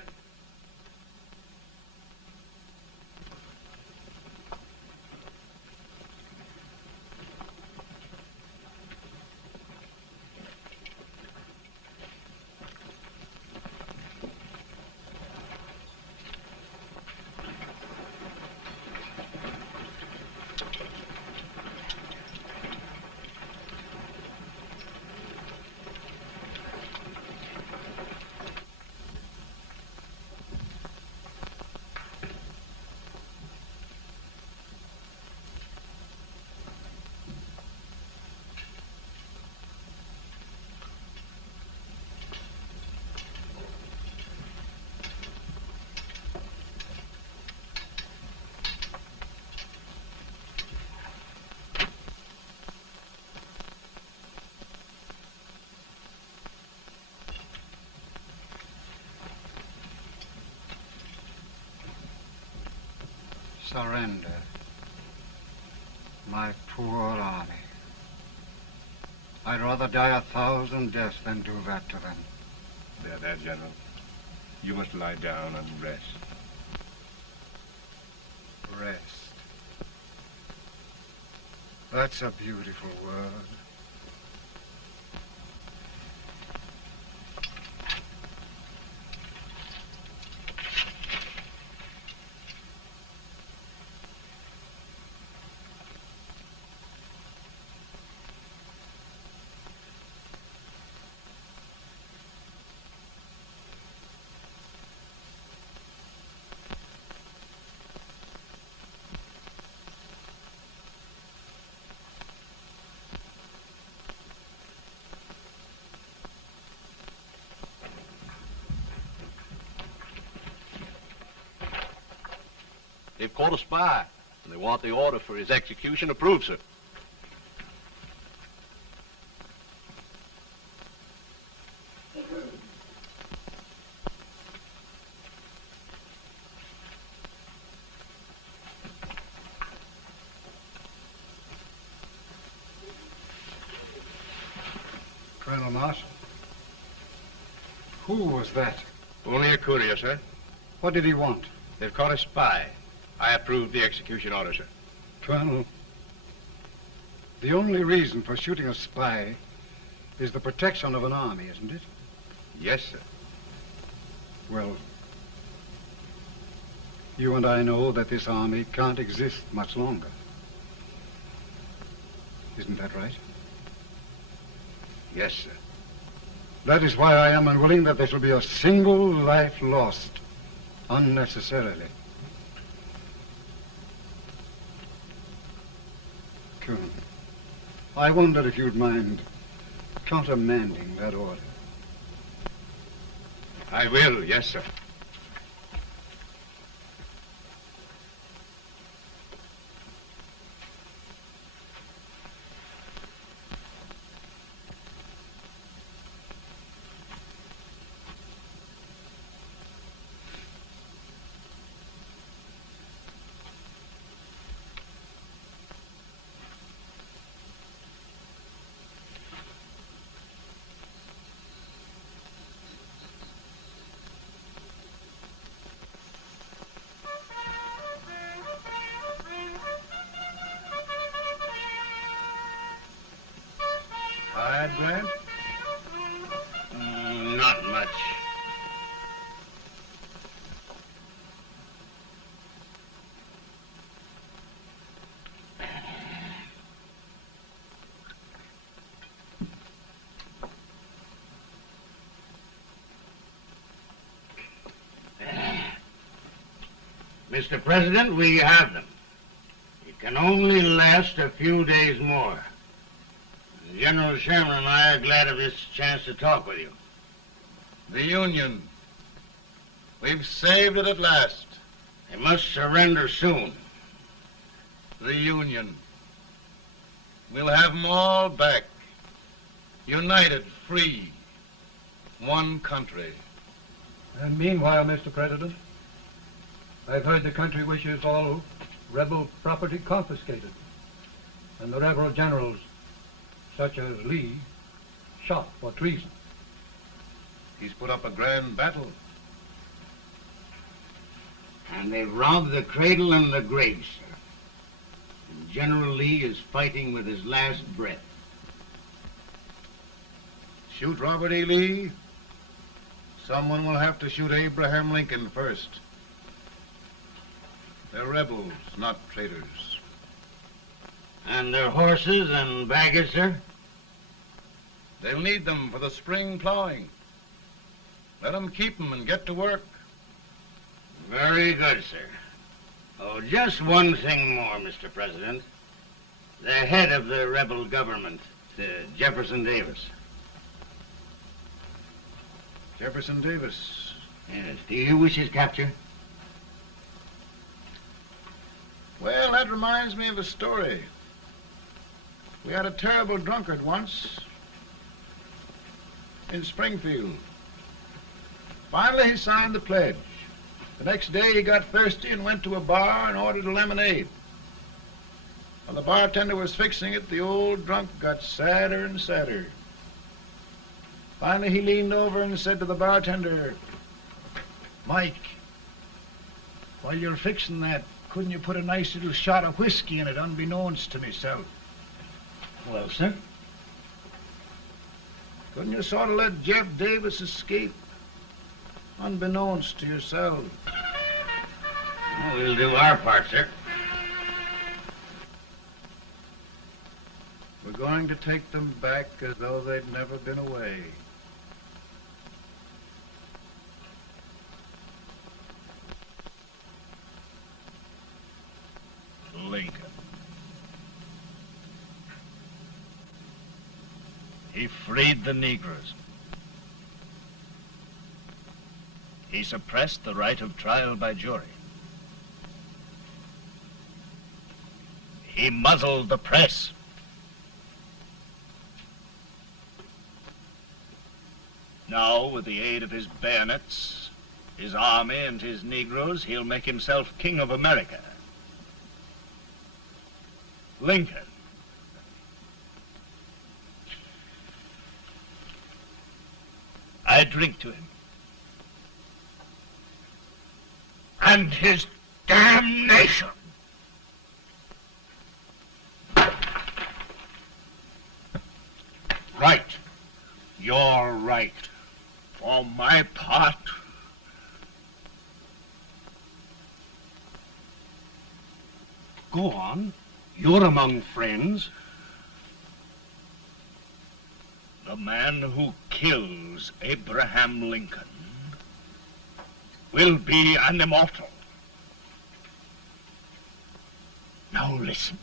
Surrender. My poor army. I'd rather die 1,000 deaths than do that to them. There, General. You must lie down and rest. Rest. That's a beautiful word. They've caught a spy, and they want the order for his execution approved, sir. Colonel Marshall, who was that? Only a courier, sir. What did he want? They've caught a spy. I approve the execution order, sir. Colonel, the only reason for shooting a spy is the protection of an army, isn't it? Yes, sir. Well, you and I know that this army can't exist much longer. Isn't that right? Yes, sir. That is why I am unwilling that there shall be a single life lost unnecessarily. Colonel, I wonder if you'd mind countermanding that order. I will, yes, sir. Grant? Not much. Mr. President, we have them. It can only last a few days more. General Sherman and I are glad of this chance to talk with you. The Union. We've saved it at last. They must surrender soon. The Union. We'll have them all back. United, free. One country. And meanwhile, Mr. President, I've heard the country wishes all rebel property confiscated, and the rebel generals, such as Lee, shot for treason. He's put up a grand battle. And they've robbed the cradle and the grave, sir. And General Lee is fighting with his last breath. Shoot Robert E. Lee? Someone will have to shoot Abraham Lincoln first. They're rebels, not traitors. And their horses and baggage, sir? They'll need them for the spring plowing. Let them keep them and get to work. Very good, sir. Oh, just one thing more, Mr. President. The head of the rebel government, Jefferson Davis. Jefferson Davis? Yes. Do you wish his capture? Well, that reminds me of a story. We had a terrible drunkard once in Springfield. Finally, he signed the pledge. The next day, he got thirsty and went to a bar and ordered a lemonade. While the bartender was fixing it, the old drunk got sadder and sadder. Finally, he leaned over and said to the bartender, "Mike, while you're fixing that, couldn't you put a nice little shot of whiskey in it, unbeknownst to myself?" Well, sir? Couldn't you sort of let Jeff Davis escape, unbeknownst to yourself? Well, we'll do our part, sir. We're going to take them back as though they'd never been away. Lincoln. He freed the Negroes. He suppressed the right of trial by jury. He muzzled the press. Now, with the aid of his bayonets, his army, and his Negroes, he'll make himself king of America. Lincoln. I drink to him. And his damnation. Right. You're right. For my part, Go on. You're among friends. the man who kills Abraham Lincoln will be an immortal. Now listen.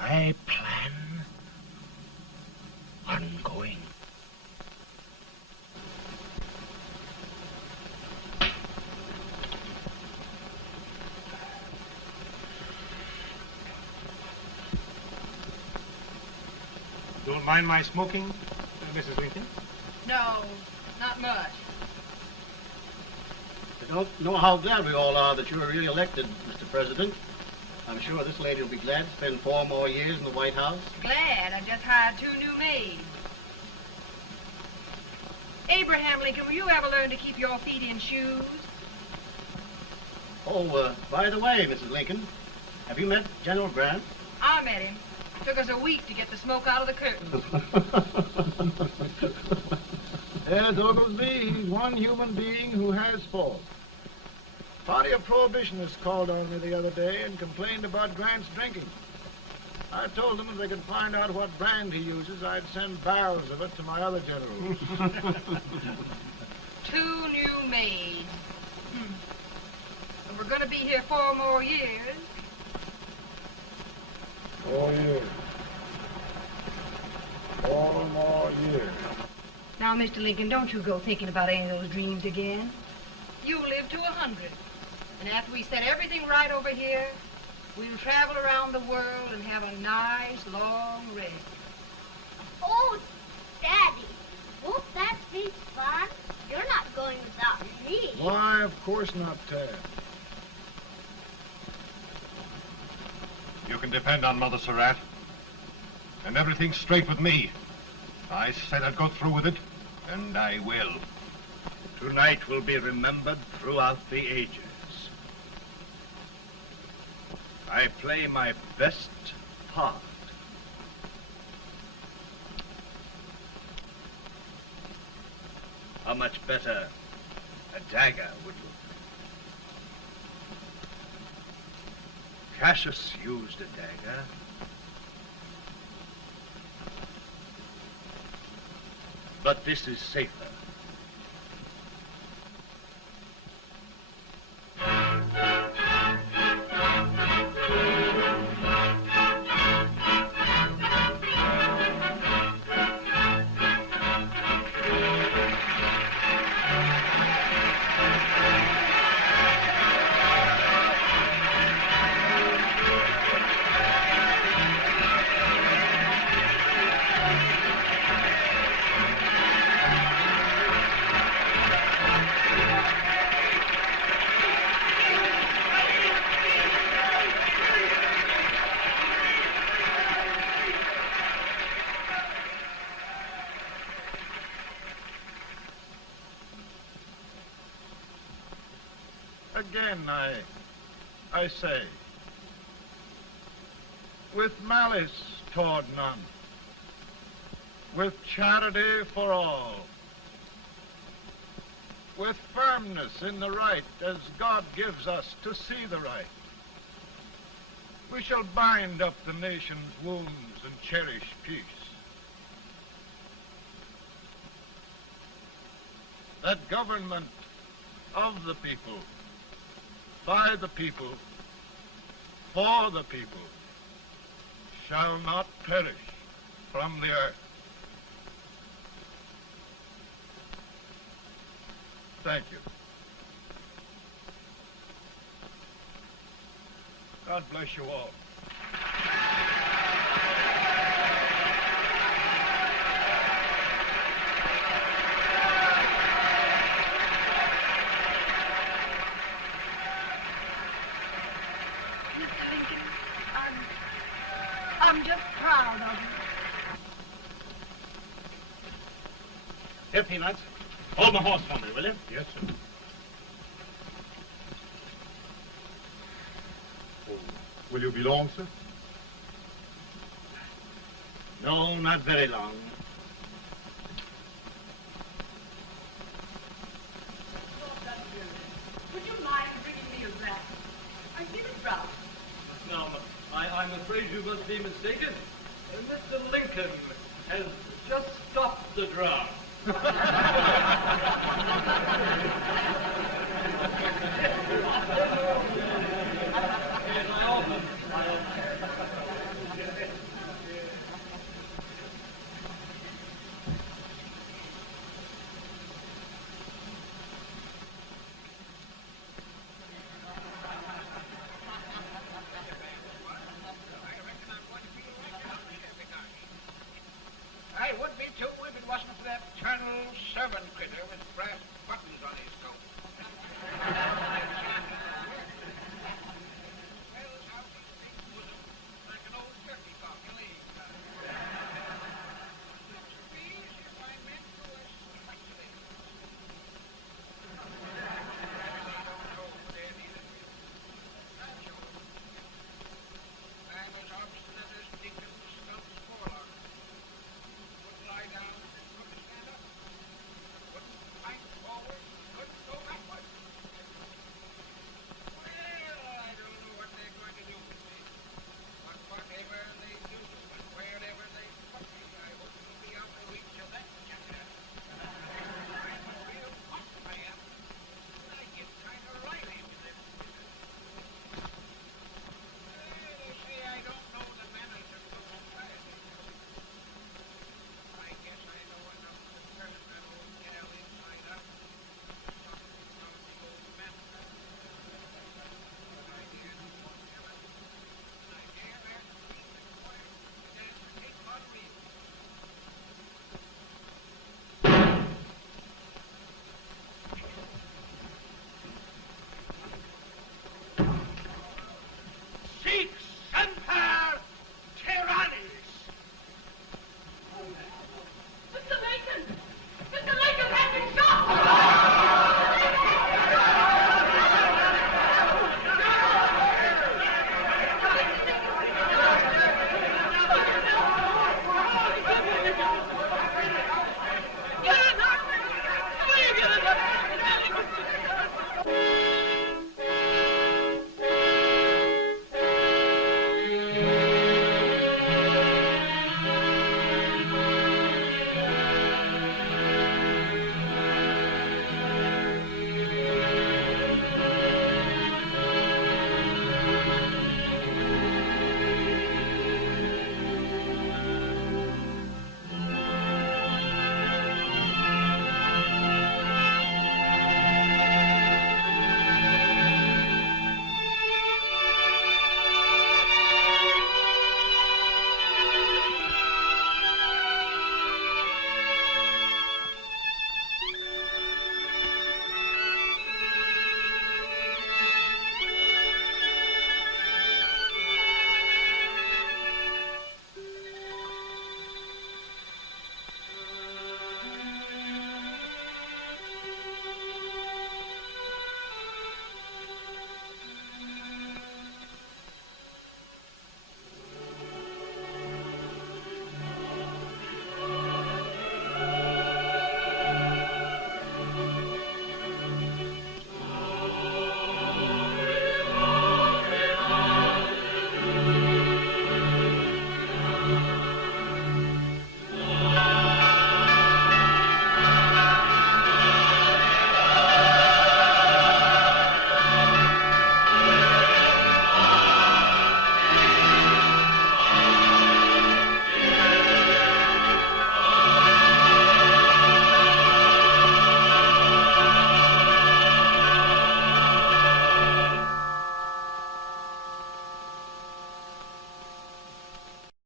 I plan on going. Don't mind my smoking, Mrs. Lincoln? No, not much. I don't know how glad we all are that you were really elected, Mr. President. I'm sure this lady will be glad to spend 4 more years in the White House. Glad. I just hired 2 new maids. Abraham Lincoln, will you ever learn to keep your feet in shoes? Oh, by the way, Mrs. Lincoln, have you met General Grant? I met him. Took us a week to get the smoke out of the curtains. Yes, Oglesby, he's one human being who has faults. Party of Prohibitionists called on me the other day and complained about Grant's drinking. I told them if they could find out what brand he uses, I'd send barrels of it to my other generals. 2 new maids. And we're going to be here 4 more years. 4 years. 4 more years. Now, Mr. Lincoln, don't you go thinking about any of those dreams again. You live to 100. And after we set everything right over here, we'll travel around the world and have a nice, long rest. Oh, Daddy, won't that be fun? You're not going without me. Why, of course not, Tad. You can depend on Mother Surratt. And everything's straight with me. I said I'd go through with it, and I will. Tonight will be remembered throughout the ages. I play my best part. How much better a dagger would look. Cassius used a dagger. But this is safer. Again, I say, with malice toward none, with charity for all, with firmness in the right as God gives us to see the right, we shall bind up the nation's wounds and cherish peace. That government of the people, by the people, for the people, shall not perish from the earth. Thank you. God bless you all. I'm just proud of you. Here, Peanuts. Hold my horse for me, will you? Yes, sir. Oh, will you be long, sir? No, not very long. Would you mind bringing me a wrap? I feel it rough. No, I'm afraid you must be mistaken. Mr. Lincoln has just stopped the draft. I would be too if it wasn't for that Colonel servant critter with brass buttons